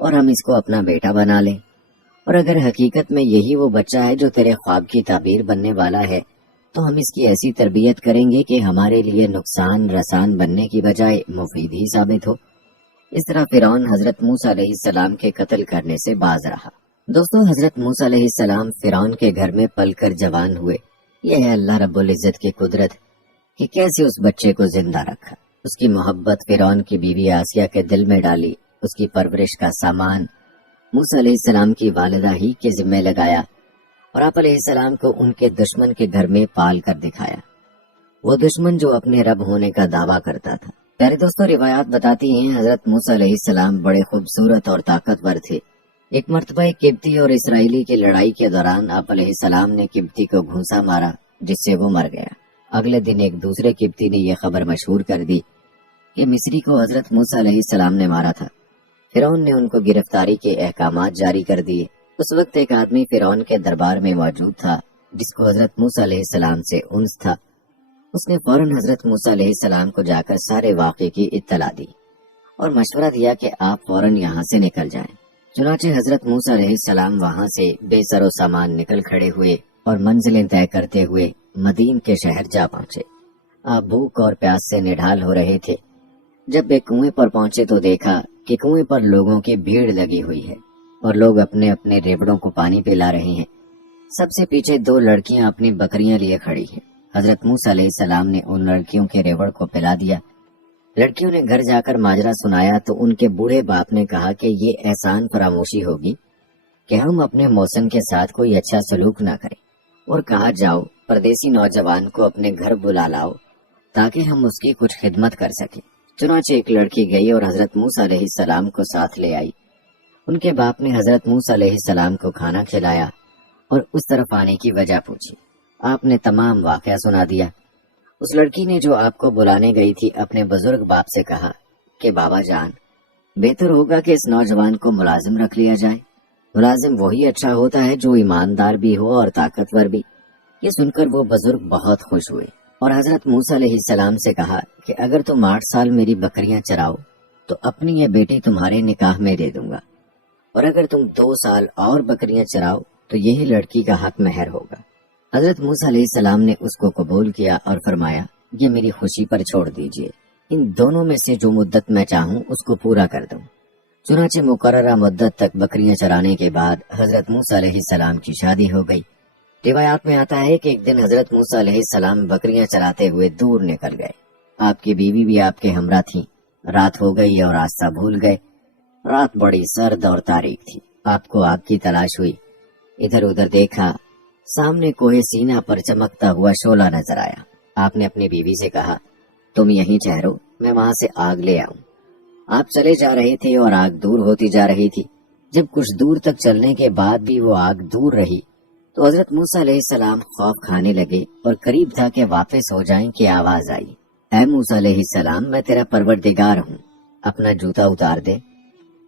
اور ہم اس کو اپنا بیٹا بنا لیں، اور اگر حقیقت میں یہی وہ بچہ ہے جو تیرے خواب کی تعبیر بننے والا ہے تو ہم اس کی ایسی تربیت کریں گے کہ ہمارے لیے نقصان رسان بننے کی بجائے مفید ہی ثابت ہو۔ اس طرح فرعون حضرت موسیٰ علیہ السلام کے قتل کرنے سے باز رہا۔ دوستو، حضرت موسیٰ علیہ السلام فرعون کے گھر میں پل کر جوان ہوئے۔ یہ ہے اللہ رب العزت کی قدرت کہ کیسے اس بچے کو زندہ رکھا۔ اس کی محبت فرعون کی بیوی آسیہ کے دل میں ڈالی۔ اس کی پرورش کا سامان موسیٰ علیہ السلام کی والدہ ہی کے ذمہ لگایا اور آپ علیہ السلام کو ان کے دشمن کے گھر میں پال کر دکھایا، وہ دشمن جو اپنے رب ہونے کا دعویٰ کرتا تھا۔ پیارے دوستو، روایات بتاتی ہیں حضرت موسیٰ علیہ السلام بڑے خوبصورت اور طاقتور تھے۔ ایک مرتبہ ایک قبطی اور اسرائیلی کی لڑائی کے دوران آپ علیہ السلام نے قبطی کو گھونسا مارا جس سے وہ مر گیا۔ اگلے دن ایک دوسرے قبطی نے یہ خبر مشہور کر دی کہ مصری کو حضرت موسیٰ علیہ السلام نے مارا تھا۔ فرعون نے ان کو گرفتاری کے احکامات جاری کر دیے۔ اس وقت ایک آدمی فرعون کے دربار میں موجود تھا جس کو حضرت موسیٰ علیہ السلام سے انس تھا۔ اس نے فوراً حضرت موسیٰ علیہ السلام کو جا کر سارے واقعے کی اطلاع دی اور مشورہ دیا کہ آپ فوراً یہاں سے نکل جائیں۔ چنانچہ حضرت موسیٰ علیہ السلام وہاں سے بے سر و سامان نکل کھڑے ہوئے اور منزلیں طے کرتے ہوئے مدین کے شہر جا پہنچے۔ آپ بھوک اور پیاس سے نڈھال ہو رہے تھے۔ جب ایک کنویں پر پہنچے تو دیکھا کہ کنویں پر لوگوں کی بھیڑ لگی ہوئی ہے اور لوگ اپنے اپنے ریوڑوں کو پانی پلا رہے ہیں۔ سب سے پیچھے دو لڑکیاں اپنی بکریاں لیے کھڑی ہیں۔ حضرت موسیٰ علیہ السلام نے ان لڑکیوں کے ریوڑ کو پلا دیا۔ لڑکیوں نے گھر جا کر ماجرا سنایا تو ان کے بوڑھے باپ نے کہا کہ یہ احسان فراموشی ہوگی کہ ہم اپنے موسم کے ساتھ کوئی اچھا سلوک نہ کریں، اور کہا جاؤ پردیسی نوجوان کو اپنے گھر بلا لاؤ تاکہ ہم اس کی کچھ خدمت کر سکیں۔ چنانچہ ایک لڑکی گئی اور حضرت موسیٰ علیہ السلام کو ساتھ لے آئی۔ ان کے باپ نے حضرت موسیٰ علیہ السلام کو کھانا کھلایا اور اس طرف آنے کی وجہ پوچھی۔ آپ نے تمام واقعہ سنا دیا۔ اس لڑکی نے جو آپ کو بلانے گئی تھی اپنے بزرگ باپ سے کہا کہ بابا جان، بہتر ہوگا کہ اس نوجوان کو ملازم رکھ لیا جائے۔ ملازم وہی اچھا ہوتا ہے جو ایماندار بھی ہو اور طاقتور بھی۔ یہ سن کر وہ بزرگ بہت خوش ہوئے اور حضرت موسیٰ علیہ السلام سے کہا کہ اگر تم 8 سال میری بکریاں چراؤ تو اپنی یہ بیٹی تمہارے نکاح میں دے دوں گا، اور اگر تم 2 سال اور بکریاں چراؤ تو یہی لڑکی کا حق مہر ہوگا۔ حضرت موسیٰ علیہ السلام نے اس کو قبول کیا اور فرمایا یہ میری خوشی پر چھوڑ دیجئے، ان دونوں میں سے جو مدت میں چاہوں اس کو پورا کر دوں۔ چنانچہ مقررہ مدت تک بکریاں چرانے کے بعد حضرت موسیٰ علیہ السلام کی شادی ہو گئی۔ روایات میں آتا ہے کہ ایک دن حضرت موسیٰ علیہ السلام بکریاں چراتے ہوئے دور نکل گئے۔ آپ کی بیوی بھی آپ کے ہمراہ تھی۔ رات ہو گئی اور راستہ بھول گئے۔ رات بڑی سرد اور تاریک تھی۔ آپ کو آگ کی تلاش ہوئی۔ ادھر ادھر دیکھا، سامنے کوہ سینا پر چمکتا ہوا شعلہ نظر آیا۔ آپ نے اپنی بیوی سے کہا، تم یہیں ٹھہرو، میں وہاں سے آگ لے آؤں۔ آپ چلے جا رہے تھے اور آگ دور ہوتی جا رہی تھی۔ جب کچھ دور تک چلنے کے بعد بھی وہ آگ دور رہی تو حضرت موسیٰ علیہ السلام خوف کھانے لگے اور قریب تھا کہ واپس ہو جائیں کہ آواز آئی، اے موسیٰ علیہ السلام، میں تیرا پروردگار ہوں، اپنا جوتا اتار دے،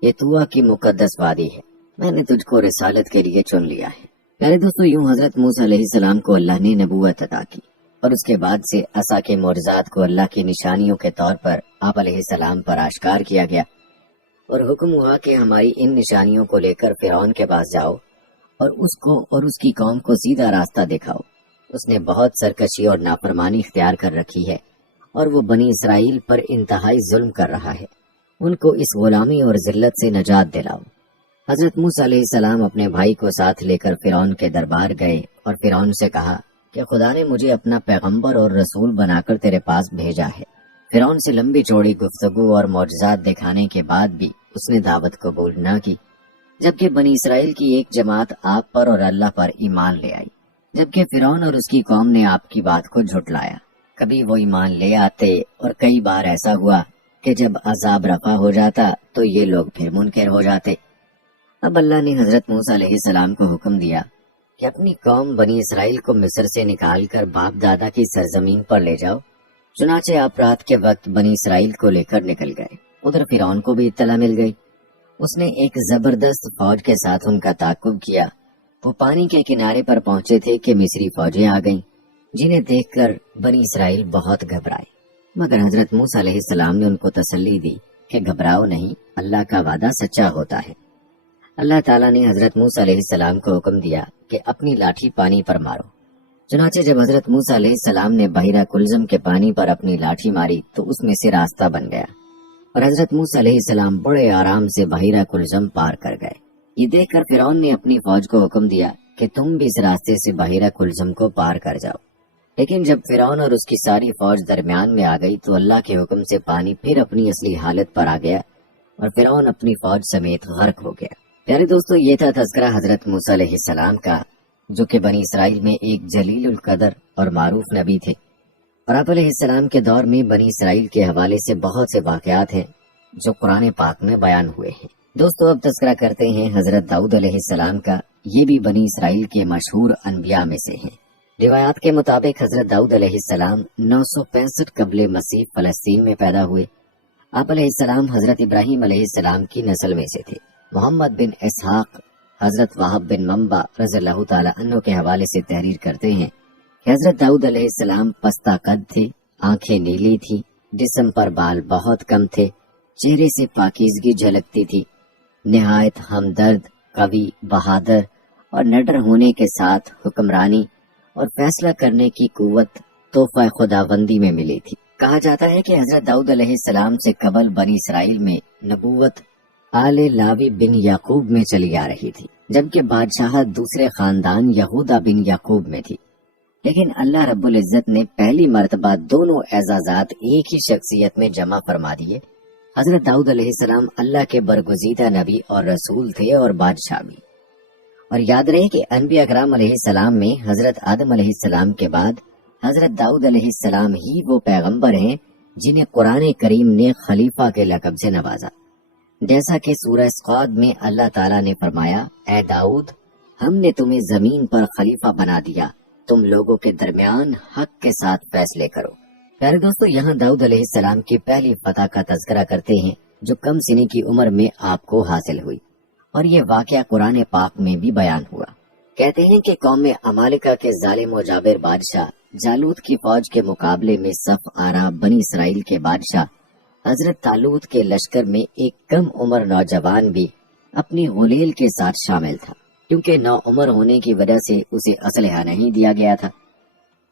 یہ طوٰ کی مقدس وادی ہے، میں نے تجھ کو رسالت کے لیے چن لیا ہے۔ پیارے دوستو، یوں حضرت موسیٰ علیہ السلام کو اللہ نے نبوت عطا کی اور اس کے بعد سے عصا کے معجزات کو اللہ کی نشانیوں کے طور پر آپ علیہ السلام پر آشکار کیا گیا اور حکم ہوا کہ ہماری ان نشانیوں کو لے کر فرعون کے پاس جاؤ اور اس کو اور اس کی قوم کو سیدھا راستہ دکھاؤ۔ اس نے بہت سرکشی اور نافرمانی اختیار کر رکھی ہے اور وہ بنی اسرائیل پر انتہائی ظلم کر رہا ہے، ان کو اس غلامی اور ذلت سے نجات دلاؤ۔ حضرت موسیٰ علیہ السلام اپنے بھائی کو ساتھ لے کر فرعون کے دربار گئے اور فرعون سے کہا کہ خدا نے مجھے اپنا پیغمبر اور رسول بنا کر تیرے پاس بھیجا ہے۔ فرعون سے لمبی چوڑی گفتگو اور معجزات دکھانے کے بعد بھی اس نے دعوت قبول نہ کی، جبکہ بنی اسرائیل کی ایک جماعت آپ پر اور اللہ پر ایمان لے آئی، جبکہ فرعون اور اس کی قوم نے آپ کی بات کو جھٹلایا۔ کبھی وہ ایمان لے آتے اور کئی بار ایسا ہوا کہ جب عذاب رفع ہو جاتا تو یہ لوگ پھر منکر ہو جاتے۔ اب اللہ نے حضرت موسیٰ علیہ السلام کو حکم دیا کہ اپنی قوم بنی اسرائیل کو مصر سے نکال کر باپ دادا کی سرزمین پر لے جاؤ۔ چنانچہ آپ رات کے وقت بنی اسرائیل کو لے کر نکل گئے۔ ادھر فرعون کو بھی اطلاع مل گئی۔ اس نے ایک زبردست فوج کے ساتھ ان کا تعاقب کیا۔ وہ پانی کے کنارے پر پہنچے تھے کہ مصری فوجیں آ گئیں، جنہیں دیکھ کر بنی اسرائیل بہت گھبرائے، مگر حضرت موسیٰ علیہ السلام نے ان کو تسلی دی کہ گھبراؤ نہیں، اللہ کا وعدہ سچا ہوتا ہے۔ اللہ تعالیٰ نے حضرت موسیٰ علیہ السلام کو حکم دیا کہ اپنی لاٹھی پانی پر مارو۔ چنانچہ جب حضرت موسیٰ علیہ السلام نے بحیرہ کلزم کے پانی پر اپنی لاٹھی ماری تو اس میں سے راستہ بن گیا اور حضرت موسیٰ علیہ السلام بڑے آرام سے بحیرہ کلزم پار کر گئے۔ یہ دیکھ کر فرعون نے اپنی فوج کو حکم دیا کہ تم بھی اس راستے سے بحیرہ کلزم کو پار کر جاؤ، لیکن جب فرعون اور اس کی ساری فوج درمیان میں آ گئی تو اللہ کے حکم سے پانی پھر اپنی اصلی حالت پر آ گیا اور فرعون اپنی فوج سمیت غرق ہو گیا۔ پیارے دوستو، یہ تھا تذکرہ حضرت موسیٰ علیہ السلام کا، جو کہ بنی اسرائیل میں ایک جلیل القدر اور معروف نبی تھے، اور آپ علیہ السلام کے دور میں بنی اسرائیل کے حوالے سے بہت سے واقعات ہیں جو قرآن پاک میں بیان ہوئے ہیں۔ دوستو، اب تذکرہ کرتے ہیں حضرت داؤد علیہ السلام کا۔ یہ بھی بنی اسرائیل کے مشہور انبیاء میں سے ہیں۔ روایات کے مطابق حضرت داؤد علیہ السلام 965 قبل مسیح فلسطین میں پیدا ہوئے۔ آپ علیہ السلام حضرت ابراہیم علیہ السلام کی نسل میں سے تھے۔ محمد بن اسحاق حضرت وہب بن منبع رضی اللہ تعالی عنہ کے حوالے سے تحریر کرتے ہیں کہ حضرت داؤد علیہ السلام پستہ قد تھے، آنکھیں نیلی تھی، جسم پر بال بہت کم تھے، چہرے سے پاکیزگی جھلکتی تھی، نہایت ہمدرد، قوی، بہادر اور نڈر ہونے کے ساتھ حکمرانی اور فیصلہ کرنے کی قوت تحفہ خداوندی میں ملی تھی۔ کہا جاتا ہے کہ حضرت داؤد علیہ السلام سے قبل بنی اسرائیل میں نبوت آل لاوی بن یعقوب میں چلی آ رہی تھی، جبکہ بادشاہت دوسرے خاندان یہودا بن یعقوب میں تھی، لیکن اللہ رب العزت نے پہلی مرتبہ دونوں اعزازات ایک ہی شخصیت میں جمع فرما دیے۔ حضرت داؤد علیہ السلام اللہ کے برگزیدہ نبی اور رسول تھے اور بادشاہ بھی۔ اور یاد رہے کہ انبیاء اکرام علیہ السلام میں حضرت آدم علیہ السلام کے بعد حضرت داؤد علیہ السلام ہی وہ پیغمبر ہیں جنہیں قرآن کریم نے خلیفہ کے لقب سے نوازا، جیسا کہ سورہ صاد میں اللہ تعالیٰ نے فرمایا، اے داؤد، ہم نے تمہیں زمین پر خلیفہ بنا دیا، تم لوگوں کے درمیان حق کے ساتھ فیصلے کرو۔ پیارے دوستو، یہاں داؤد علیہ السلام کی پہلی فتح کا تذکرہ کرتے ہیں جو کم سنی کی عمر میں آپ کو حاصل ہوئی، اور یہ واقعہ قرآن پاک میں بھی بیان ہوا۔ کہتے ہیں کہ قوم عمالقہ کے ظالم و جابر بادشاہ جالوت کی فوج کے مقابلے میں صف آرا بنی اسرائیل کے بادشاہ حضرت طالوت کے لشکر میں ایک کم عمر نوجوان بھی اپنی غلیل کے ساتھ شامل تھا، کیونکہ نوعمر ہونے کی وجہ سے اسے اسلحہ نہیں دیا گیا تھا۔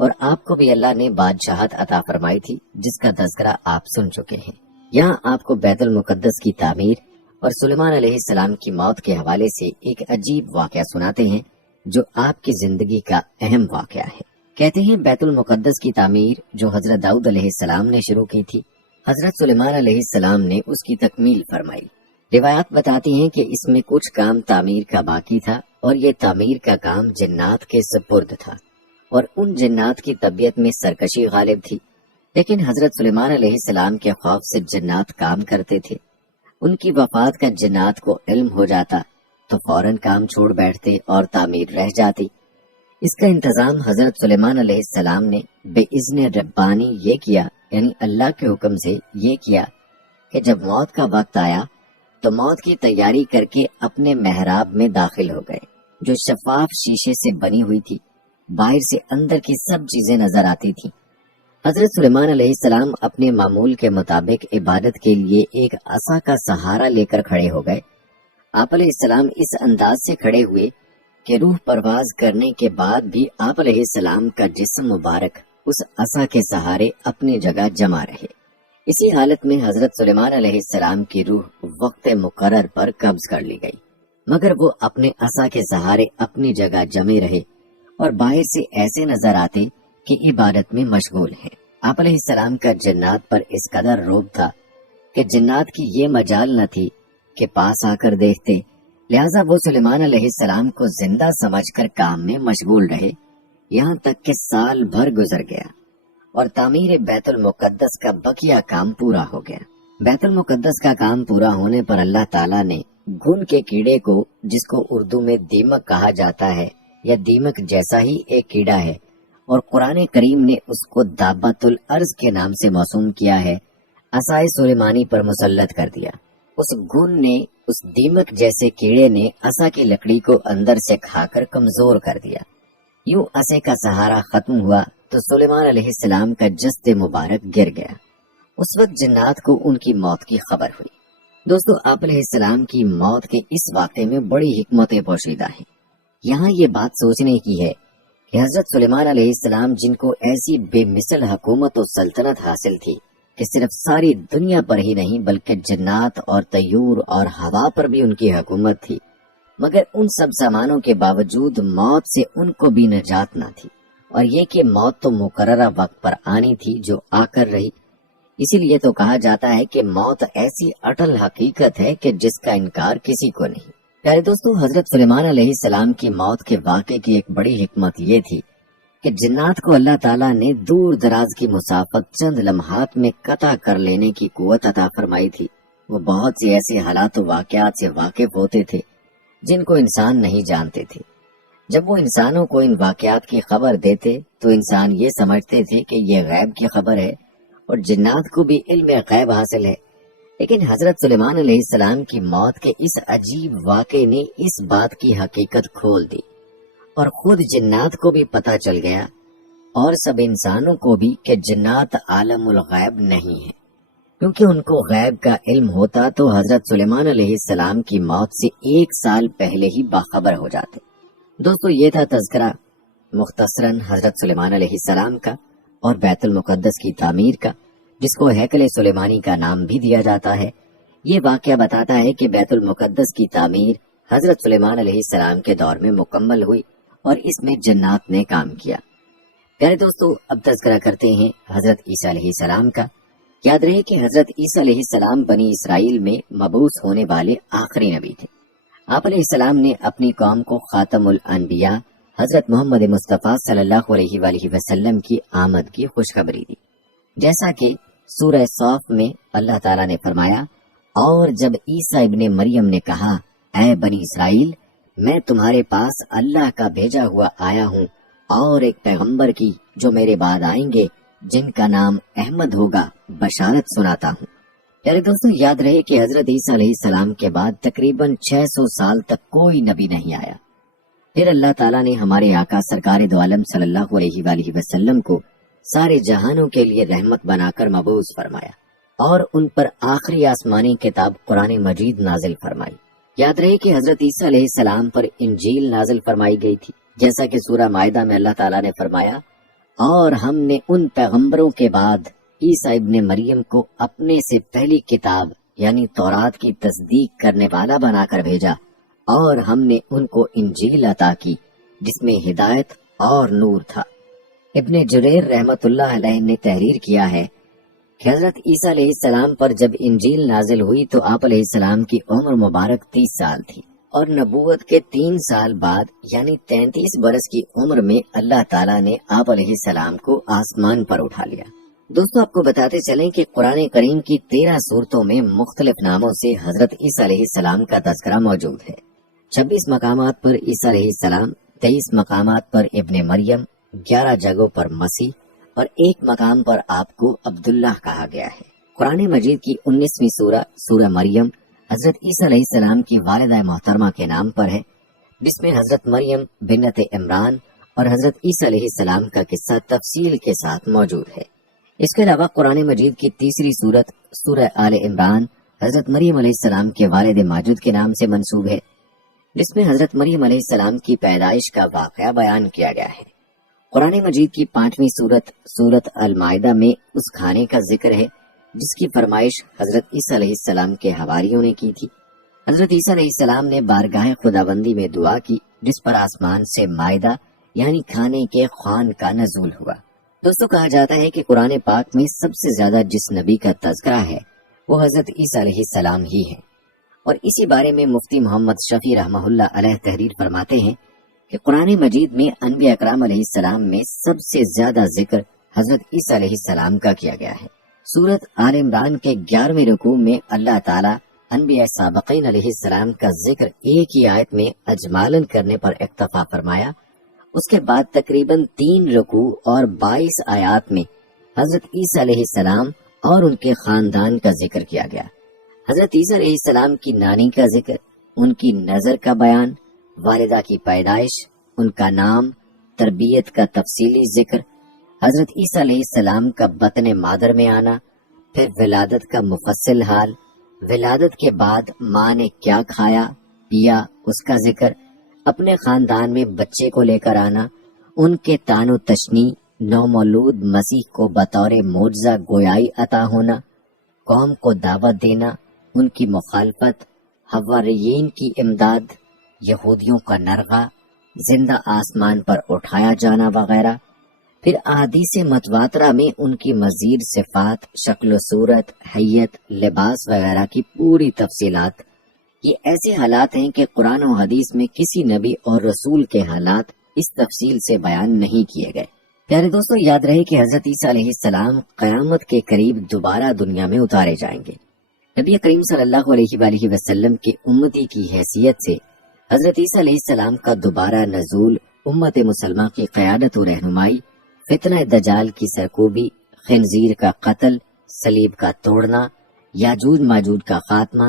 اور آپ کو بھی اللہ نے بادشاہت عطا فرمائی تھی جس کا تذکرہ آپ سن چکے ہیں۔ یہاں آپ کو بیت المقدس کی تعمیر اور سلیمان علیہ السلام کی موت کے حوالے سے ایک عجیب واقعہ سناتے ہیں جو آپ کی زندگی کا اہم واقعہ ہے۔ کہتے ہیں بیت المقدس کی تعمیر جو حضرت داؤد علیہ السلام نے شروع کی تھی، حضرت سلیمان علیہ السلام نے اس کی تکمیل فرمائی۔ روایات بتاتی ہیں کہ اس میں کچھ کام تعمیر کا باقی تھا اور یہ تعمیر کا کام جنات کے سپرد تھا، اور ان جنات کی طبیعت میں سرکشی غالب تھی، لیکن حضرت سلیمان علیہ السلام کے خوف سے جنات کام کرتے تھے۔ ان کی وفات کا جنات کو علم ہو جاتا تو فوراً کام چھوڑ بیٹھتے اور تعمیر رہ جاتی۔ اس کا انتظام حضرت سلیمان علیہ السلام نے بے اذن ربانی یہ کیا، یعنی اللہ کے حکم سے یہ کیا کہ جب موت کا وقت آیا تو موت کی تیاری کر کے اپنے محراب میں داخل ہو گئے، جو شفاف شیشے سے بنی ہوئی تھی، باہر سے اندر کی سب چیزیں نظر آتی تھیں۔ حضرت سلیمان علیہ السلام اپنے معمول کے مطابق عبادت کے لیے ایک عصا کا سہارا لے کر کھڑے ہو گئے۔ آپ علیہ السلام اس انداز سے کھڑے ہوئے کہ روح پرواز کرنے کے بعد بھی آپ علیہ السلام کا جسم مبارک اس عصا کے سہارے اپنی جگہ جمع رہے۔ اسی حالت میں حضرت سلیمان علیہ السلام کی روح وقت مقرر پر قبض کر لی گئی، مگر وہ اپنے عصا کے سہارے اپنی جگہ جمے رہے اور باہر سے ایسے نظر آتے کہ عبادت میں مشغول ہیں۔ آپ علیہ السلام کا جنات پر اس قدر روب تھا کہ جنات کی یہ مجال نہ تھی کہ پاس آ کر دیکھتے، لہذا وہ سلیمان علیہ السلام کو زندہ سمجھ کر کام میں مشغول رہے، یہاں تک کہ سال بھر گزر گیا اور تعمیر بیت المقدس کا بقیہ کام پورا ہو گیا۔ بیت المقدس کا کام پورا ہونے پر اللہ تعالیٰ نے گھن کے کیڑے کو، جس کو اردو میں دیمک کہا جاتا ہے یا دیمک جیسا ہی ایک کیڑا ہے، اور قرآن کریم نے اس کو دابۃ الارض کے نام سے موسوم کیا ہے، عصائے سلیمانی پر مسلط کر دیا۔ اس گھن نے، اس دیمک جیسے کیڑے نے عصا کی لکڑی کو اندر سے کھا کر کمزور کر دیا۔ یوں عصے کا سہارا ختم ہوا تو سلیمان علیہ السلام کا جسد مبارک گر گیا۔ اس وقت جنات کو ان کی موت کی خبر ہوئی۔ دوستو، آپ علیہ السلام کی موت کے اس واقعے میں بڑی حکمتیں پوشیدہ ہیں۔ یہاں یہ بات سوچنے کی ہے کہ حضرت سلیمان علیہ السلام، جن کو ایسی بے مثل حکومت و سلطنت حاصل تھی کہ صرف ساری دنیا پر ہی نہیں بلکہ جنات اور طیور اور ہوا پر بھی ان کی حکومت تھی، مگر ان سب سامانوں کے باوجود موت سے ان کو بھی نجات نہ تھی، اور یہ کہ موت تو مقررہ وقت پر آنی تھی جو آ کر رہی۔ اسی لیے تو کہا جاتا ہے کہ موت ایسی اٹل حقیقت ہے کہ جس کا انکار کسی کو نہیں۔ پیارے دوستو، حضرت سلیمان علیہ السلام کی موت کے واقعے کی ایک بڑی حکمت یہ تھی کہ جنات کو اللہ تعالیٰ نے دور دراز کی مسافت چند لمحات میں قطع کر لینے کی قوت عطا فرمائی تھی۔ وہ بہت سے ایسے حالات و واقعات سے واقف ہوتے تھے جن کو انسان نہیں جانتے تھے۔ جب وہ انسانوں کو ان واقعات کی خبر دیتے تو انسان یہ سمجھتے تھے کہ یہ غیب کی خبر ہے، اور جنات کو بھی علم غیب حاصل ہے۔ لیکن حضرت سلیمان علیہ السلام کی موت کے اس عجیب واقعے نے اس بات کی حقیقت کھول دی، اور خود جنات کو بھی پتہ چل گیا اور سب انسانوں کو بھی کہ جنات عالم الغیب نہیں ہیں، کیونکہ ان کو غیب کا علم ہوتا تو حضرت سلیمان علیہ السلام کی موت سے 1 سال پہلے ہی باخبر ہو جاتے۔ دوستو، یہ تھا تذکرہ مختصراً حضرت سلیمان علیہ السلام کا اور بیت المقدس کی تعمیر کا، جس کو ہیکل سلیمانی کا نام بھی دیا جاتا ہے۔ یہ واقعہ بتاتا ہے کہ بیت المقدس کی تعمیر حضرت سلیمان علیہ السلام کے دور میں مکمل ہوئی اور اس میں جنات نے کام کیا۔ پیارے دوستو، اب تذکرہ کرتے ہیں حضرت عیسیٰ علیہ السلام کا۔ یاد رہے کہ حضرت عیسیٰ علیہ السلام بنی اسرائیل میں مبعوث ہونے والے آخری نبی تھے۔ آپ علیہ السلام نے اپنی قوم کو خاتم الانبیاء حضرت محمد مصطفیٰ صلی اللہ علیہ وآلہ وسلم کی آمد کی خوشخبری دی، جیسا کہ سورہ صاف میں اللہ تعالیٰ نے فرمایا، اور جب عیسیٰ ابن مریم نے کہا، اے بنی اسرائیل، میں تمہارے پاس اللہ کا بھیجا ہوا آیا ہوں اور ایک پیغمبر کی جو میرے بعد آئیں گے جن کا نام احمد ہوگا، بشارت سناتا ہوں۔ پیارے دوستو، یاد رہے کہ حضرت عیسیٰ علیہ السلام کے بعد تقریباً 600 سال تک کوئی نبی نہیں آیا۔ پھر اللہ تعالیٰ نے ہمارے آقا سرکار دو عالم صلی اللہ علیہ وآلہ وسلم کو سارے جہانوں کے لیے رحمت بنا کر مبعوث فرمایا اور ان پر آخری آسمانی کتاب قرآن مجید نازل فرمائی۔ یاد رہے کہ حضرت عیسیٰ علیہ السلام پر انجیل نازل فرمائی گئی تھی، جیسا کہ سورہ مائدہ میں اللہ تعالیٰ نے فرمایا، اور ہم نے ان پیغمبروں کے بعد عیسیٰ ابن مریم کو اپنے سے پہلی کتاب یعنی تورات کی تصدیق کرنے والا بنا کر بھیجا، اور ہم نے ان کو انجیل عطا کی جس میں ہدایت اور نور تھا۔ ابن جریر رحمت اللہ علیہ نے تحریر کیا ہے کہ حضرت عیسیٰ علیہ السلام پر جب انجیل نازل ہوئی تو آپ علیہ السلام کی عمر مبارک 30 سال تھی، اور نبوت کے 3 سال بعد یعنی 33 برس کی عمر میں اللہ تعالیٰ نے آپ علیہ السلام کو آسمان پر اٹھا لیا۔ دوستو، آپ کو بتاتے چلیں کہ قرآن کریم کی 13 سورتوں میں مختلف ناموں سے حضرت عیسیٰ علیہ السلام کا تذکرہ موجود ہے۔ 26 مقامات پر عیسیٰ علیہ السلام، 23 مقامات پر ابن مریم، 11 جگہوں پر مسیح، اور 1 مقام پر آپ کو عبداللہ کہا گیا ہے۔ قرآن مجید کی 19ویں سورہ سورہ مریم حضرت عیسیٰ علیہ السلام کی والدہ محترمہ کے نام پر ہے، جس میں حضرت مریم بنت عمران اور حضرت عیسیٰ علیہ السلام کا قصہ تفصیل کے ساتھ موجود ہے۔ اس کے علاوہ قرآن مجید کی تیسری سورت سورہ آل عمران حضرت مریم علیہ السلام کے والد ماجد کے نام سے منسوب ہے، جس میں حضرت مریم علیہ السلام کی پیدائش کا واقعہ بیان کیا گیا ہے۔ قرآن مجید کی 5ویں سورت سورت المائدہ میں اس کھانے کا ذکر ہے جس کی فرمائش حضرت عیسیٰ علیہ السلام کے حواریوں نے کی تھی۔ حضرت عیسیٰ علیہ السلام نے بارگاہ خداوندی میں دعا کی جس پر آسمان سے مائدہ یعنی کھانے کے خوان کا نزول ہوا۔ دوستو، کہا جاتا ہے کہ قرآن پاک میں سب سے زیادہ جس نبی کا تذکرہ ہے وہ حضرت عیسیٰ علیہ السلام ہی ہیں، اور اسی بارے میں مفتی محمد شفیع رحمہ اللہ علیہ تحریر فرماتے ہیں کہ قرآن مجید میں انبیاء اکرام علیہ السلام میں سب سے زیادہ ذکر حضرت عیسیٰ علیہ السلام کا کیا گیا ہے۔ سورت آل عمران کے 11ویں رکوع میں اللہ تعالیٰ انبیاء سابقین علیہ السلام کا ذکر ایک ہی آیت میں اجمالاً کرنے پر اکتفا فرمایا۔ اس کے بعد تقریباً 3 رکوع اور 22 آیات میں حضرت عیسیٰ علیہ السلام اور ان کے خاندان کا ذکر کیا گیا۔ حضرت عیسیٰ علیہ السلام کی نانی کا ذکر، ان کی نظر کا بیان، والدہ کی پیدائش، ان کا نام، تربیت کا تفصیلی ذکر، حضرت عیسیٰ علیہ السلام کا بطن مادر میں آنا، پھر ولادت کا مفصل حال، ولادت کے بعد ماں نے کیا کھایا پیا اس کا ذکر، اپنے خاندان میں بچے کو لے کر آنا، ان کے تان و تشنی، نومولود مسیح کو بطور معجزہ گویائی عطا ہونا، قوم کو دعوت دینا، ان کی مخالفت، حواریین کی امداد، یہودیوں کا نرغہ، زندہ آسمان پر اٹھایا جانا وغیرہ۔ پھر احادیث متواترہ میں ان کی مزید صفات، شکل و صورت، حیت، لباس وغیرہ کی پوری تفصیلات۔ یہ ایسے حالات ہیں کہ قرآن و حدیث میں کسی نبی اور رسول کے حالات اس تفصیل سے بیان نہیں کیے گئے۔ پیارے دوستو، یاد رہے کہ حضرت عیسیٰ علیہ السلام قیامت کے قریب دوبارہ دنیا میں اتارے جائیں گے۔ نبی کریم صلی اللہ علیہ وآلہ وسلم کے امتی کی حیثیت سے حضرت عیسیٰ علیہ السلام کا دوبارہ نزول، امت مسلمہ کی قیادت و رہنمائی، فتنہ دجال کی سرکوبی، خنزیر کا قتل، صلیب کا توڑنا، یاجوج ماجوج کا خاتمہ،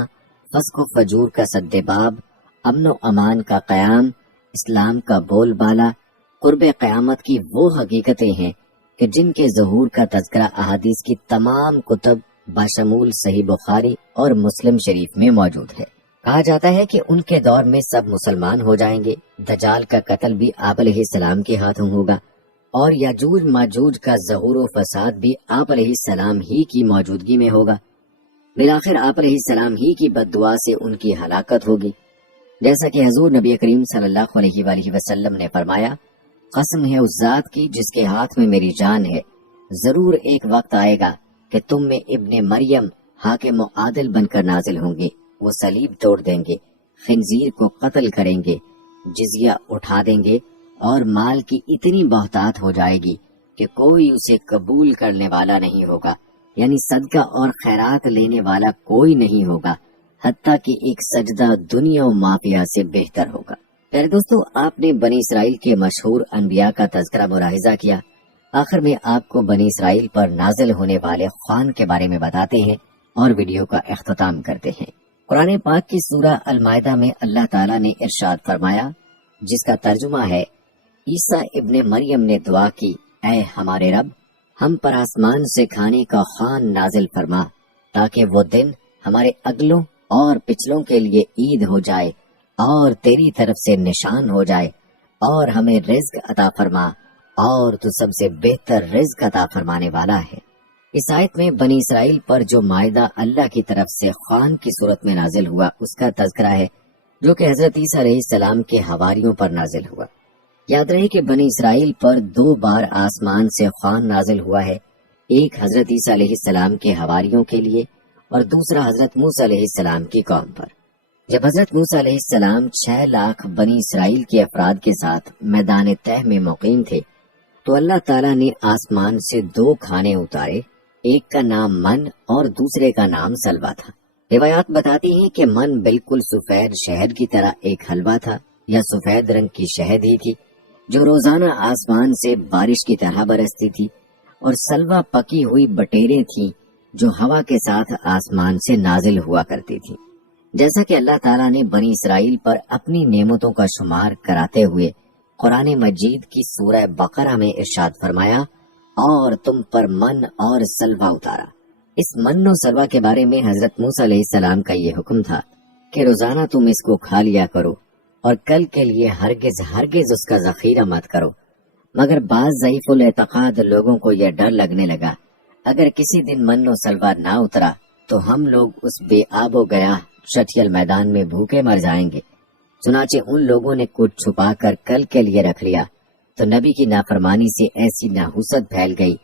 فسق و فجور کا سد باب، امن و امان کا قیام، اسلام کا بول بالا، قرب قیامت کی وہ حقیقتیں ہیں کہ جن کے ظہور کا تذکرہ احادیث کی تمام کتب بشمول صحیح بخاری اور مسلم شریف میں موجود ہے۔ کہا جاتا ہے کہ ان کے دور میں سب مسلمان ہو جائیں گے، دجال کا قتل بھی آپ علیہ السلام کے ہاتھوں ہوگا، اور یاجوج ماجوج کا ظہور و فساد بھی آپ علیہ السلام ہی کی موجودگی میں ہوگا۔ بالآخر آپ علیہ السلام ہی کی بد دعا سے ان کی ہلاکت ہوگی، جیسا کہ حضور نبی کریم صلی اللہ علیہ وآلہ وسلم نے فرمایا، قسم ہے اس ذات کی جس کے ہاتھ میں میری جان ہے، ضرور ایک وقت آئے گا کہ تم میں ابن مریم حاکم و عادل بن کر نازل ہوں گے، وہ صلیب توڑ دیں گے، خنزیر کو قتل کریں گے، جزیہ اٹھا دیں گے، اور مال کی اتنی بہتات ہو جائے گی کہ کوئی اسے قبول کرنے والا نہیں ہوگا، یعنی صدقہ اور خیرات لینے والا کوئی نہیں ہوگا، حتیٰ کہ ایک سجدہ دنیا و مافیہ سے بہتر ہوگا۔ پیارے دوستو، آپ نے بنی اسرائیل کے مشہور انبیاء کا تذکرہ ملاحظہ کیا۔ آخر میں آپ کو بنی اسرائیل پر نازل ہونے والے خوان کے بارے میں بتاتے ہیں اور ویڈیو کا اختتام کرتے ہیں۔ قرآن پاک کی سورہ المائدہ میں اللہ تعالیٰ نے ارشاد فرمایا، جس کا ترجمہ ہے، عیسیٰ ابن مریم نے دعا کی، اے ہمارے رب، ہم پر آسمان سے کھانے کا خوان نازل فرما، تاکہ وہ دن ہمارے اگلوں اور پچھلوں کے لیے عید ہو جائے اور تیری طرف سے نشان ہو جائے، اور ہمیں رزق عطا فرما اور تو سب سے بہتر رزق عطا فرمانے والا ہے۔ اس آیت میں بنی اسرائیل پر جو مائدہ اللہ کی طرف سے خوان کی صورت میں نازل ہوا اس کا تذکرہ ہے، جو کہ حضرت عیسیٰ علیہ السلام کے حواریوں پر نازل ہوا۔ یاد رہے کہ بنی اسرائیل پر 2 بار آسمان سے خوان نازل ہوا ہے، ایک حضرت عیسیٰ علیہ السلام کے حواریوں کے لیے اور دوسرا حضرت موسیٰ علیہ السلام کی قوم پر۔ جب حضرت موسیٰ علیہ السلام 6 لاکھ بنی اسرائیل کے افراد کے ساتھ میدان طے میں مقیم تھے تو اللہ تعالیٰ نے آسمان سے 2 کھانے اتارے، ایک کا نام من اور دوسرے کا نام سلوا تھا۔ روایات بتاتی ہیں کہ من بالکل سفید شہد کی طرح ایک حلوہ تھا یا سفید رنگ کی شہد ہی تھی جو روزانہ آسمان سے بارش کی طرح برستی تھی، اور سلوا پکی ہوئی بٹیریں تھیں جو ہوا کے ساتھ آسمان سے نازل ہوا کرتی تھی۔ جیسا کہ اللہ تعالیٰ نے بنی اسرائیل پر اپنی نعمتوں کا شمار کراتے ہوئے قرآن مجید کی سورہ بقرہ میں ارشاد فرمایا، اور تم پر من اور سلوا اتارا۔ اس من و سلوا کے بارے میں حضرت موسیٰ علیہ السلام کا یہ حکم تھا کہ روزانہ تم اس کو کھا لیا کرو اور کل کے لیے ہرگز اس کا ذخیرہ مت کرو۔ مگر بعض ضعیف الاعتقاد لوگوں کو یہ ڈر لگنے لگا، اگر کسی دن من و سلوا نہ اترا تو ہم لوگ اس بے آب و گیا شٹیل میدان میں بھوکے مر جائیں گے۔ چنانچہ ان لوگوں نے کچھ چھپا کر کل کے لیے رکھ لیا، تو نبی کی نافرمانی سے ایسی نحوست پھیل گئی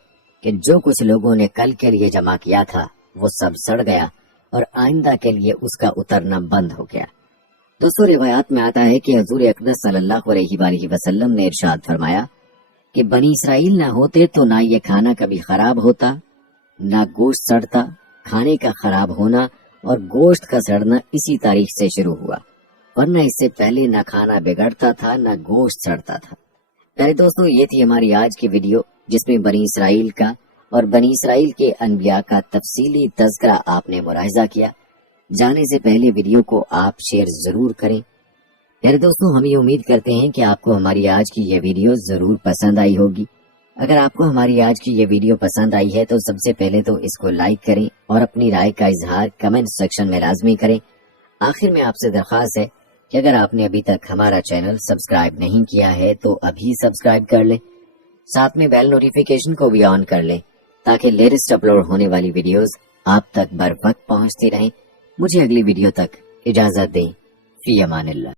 کہ جو کچھ لوگوں نے کل کے لیے جمع کیا تھا وہ سب سڑ گیا اور آئندہ کے لیے اس کا اترنا بند ہو گیا۔ دوستوں، روایات میں آتا ہے کہ حضور اقدس صلی اللہ علیہ وآلہ وسلم نے ارشاد فرمایا کہ بنی اسرائیل نہ ہوتے تو نہ یہ کھانا کبھی خراب ہوتا، نہ گوشت سڑتا۔ کھانے کا خراب ہونا اور گوشت کا سڑنا اسی تاریخ سے شروع ہوا، ورنہ اس سے پہلے نہ کھانا بگڑتا تھا نہ گوشت سڑتا تھا۔ پیارے دوستوں، یہ تھی ہماری آج کی ویڈیو جس میں بنی اسرائیل کا اور بنی اسرائیل کے انبیاء کا تفصیلی تذکرہ آپ نے ملاحظہ کیا۔ جانے سے پہلے ویڈیو کو آپ شیئر ضرور کریں۔ پیارے دوستوں، ہم یہ امید کرتے ہیں کہ آپ کو ہماری آج کی یہ ویڈیو ضرور پسند آئی ہوگی۔ اگر آپ کو ہماری آج کی یہ ویڈیو پسند آئی ہے تو سب سے پہلے تو اس کو لائک کریں اور اپنی رائے کا اظہار کمنٹ سیکشن میں لازمی کریں۔ آخر میں آپ سے درخواست ہے کہ اگر آپ نے ابھی تک ہمارا چینل سبسکرائب نہیں کیا ہے تو ابھی سبسکرائب کر لیں، ساتھ میں بیل نوٹیفیکیشن کو بھی آن کر لیں تاکہ لیٹسٹ اپلوڈ ہونے والی ویڈیوز آپ تک بر وقت پہنچتی رہیں۔ مجھے اگلی ویڈیو تک اجازت دیں۔ فی امان اللہ۔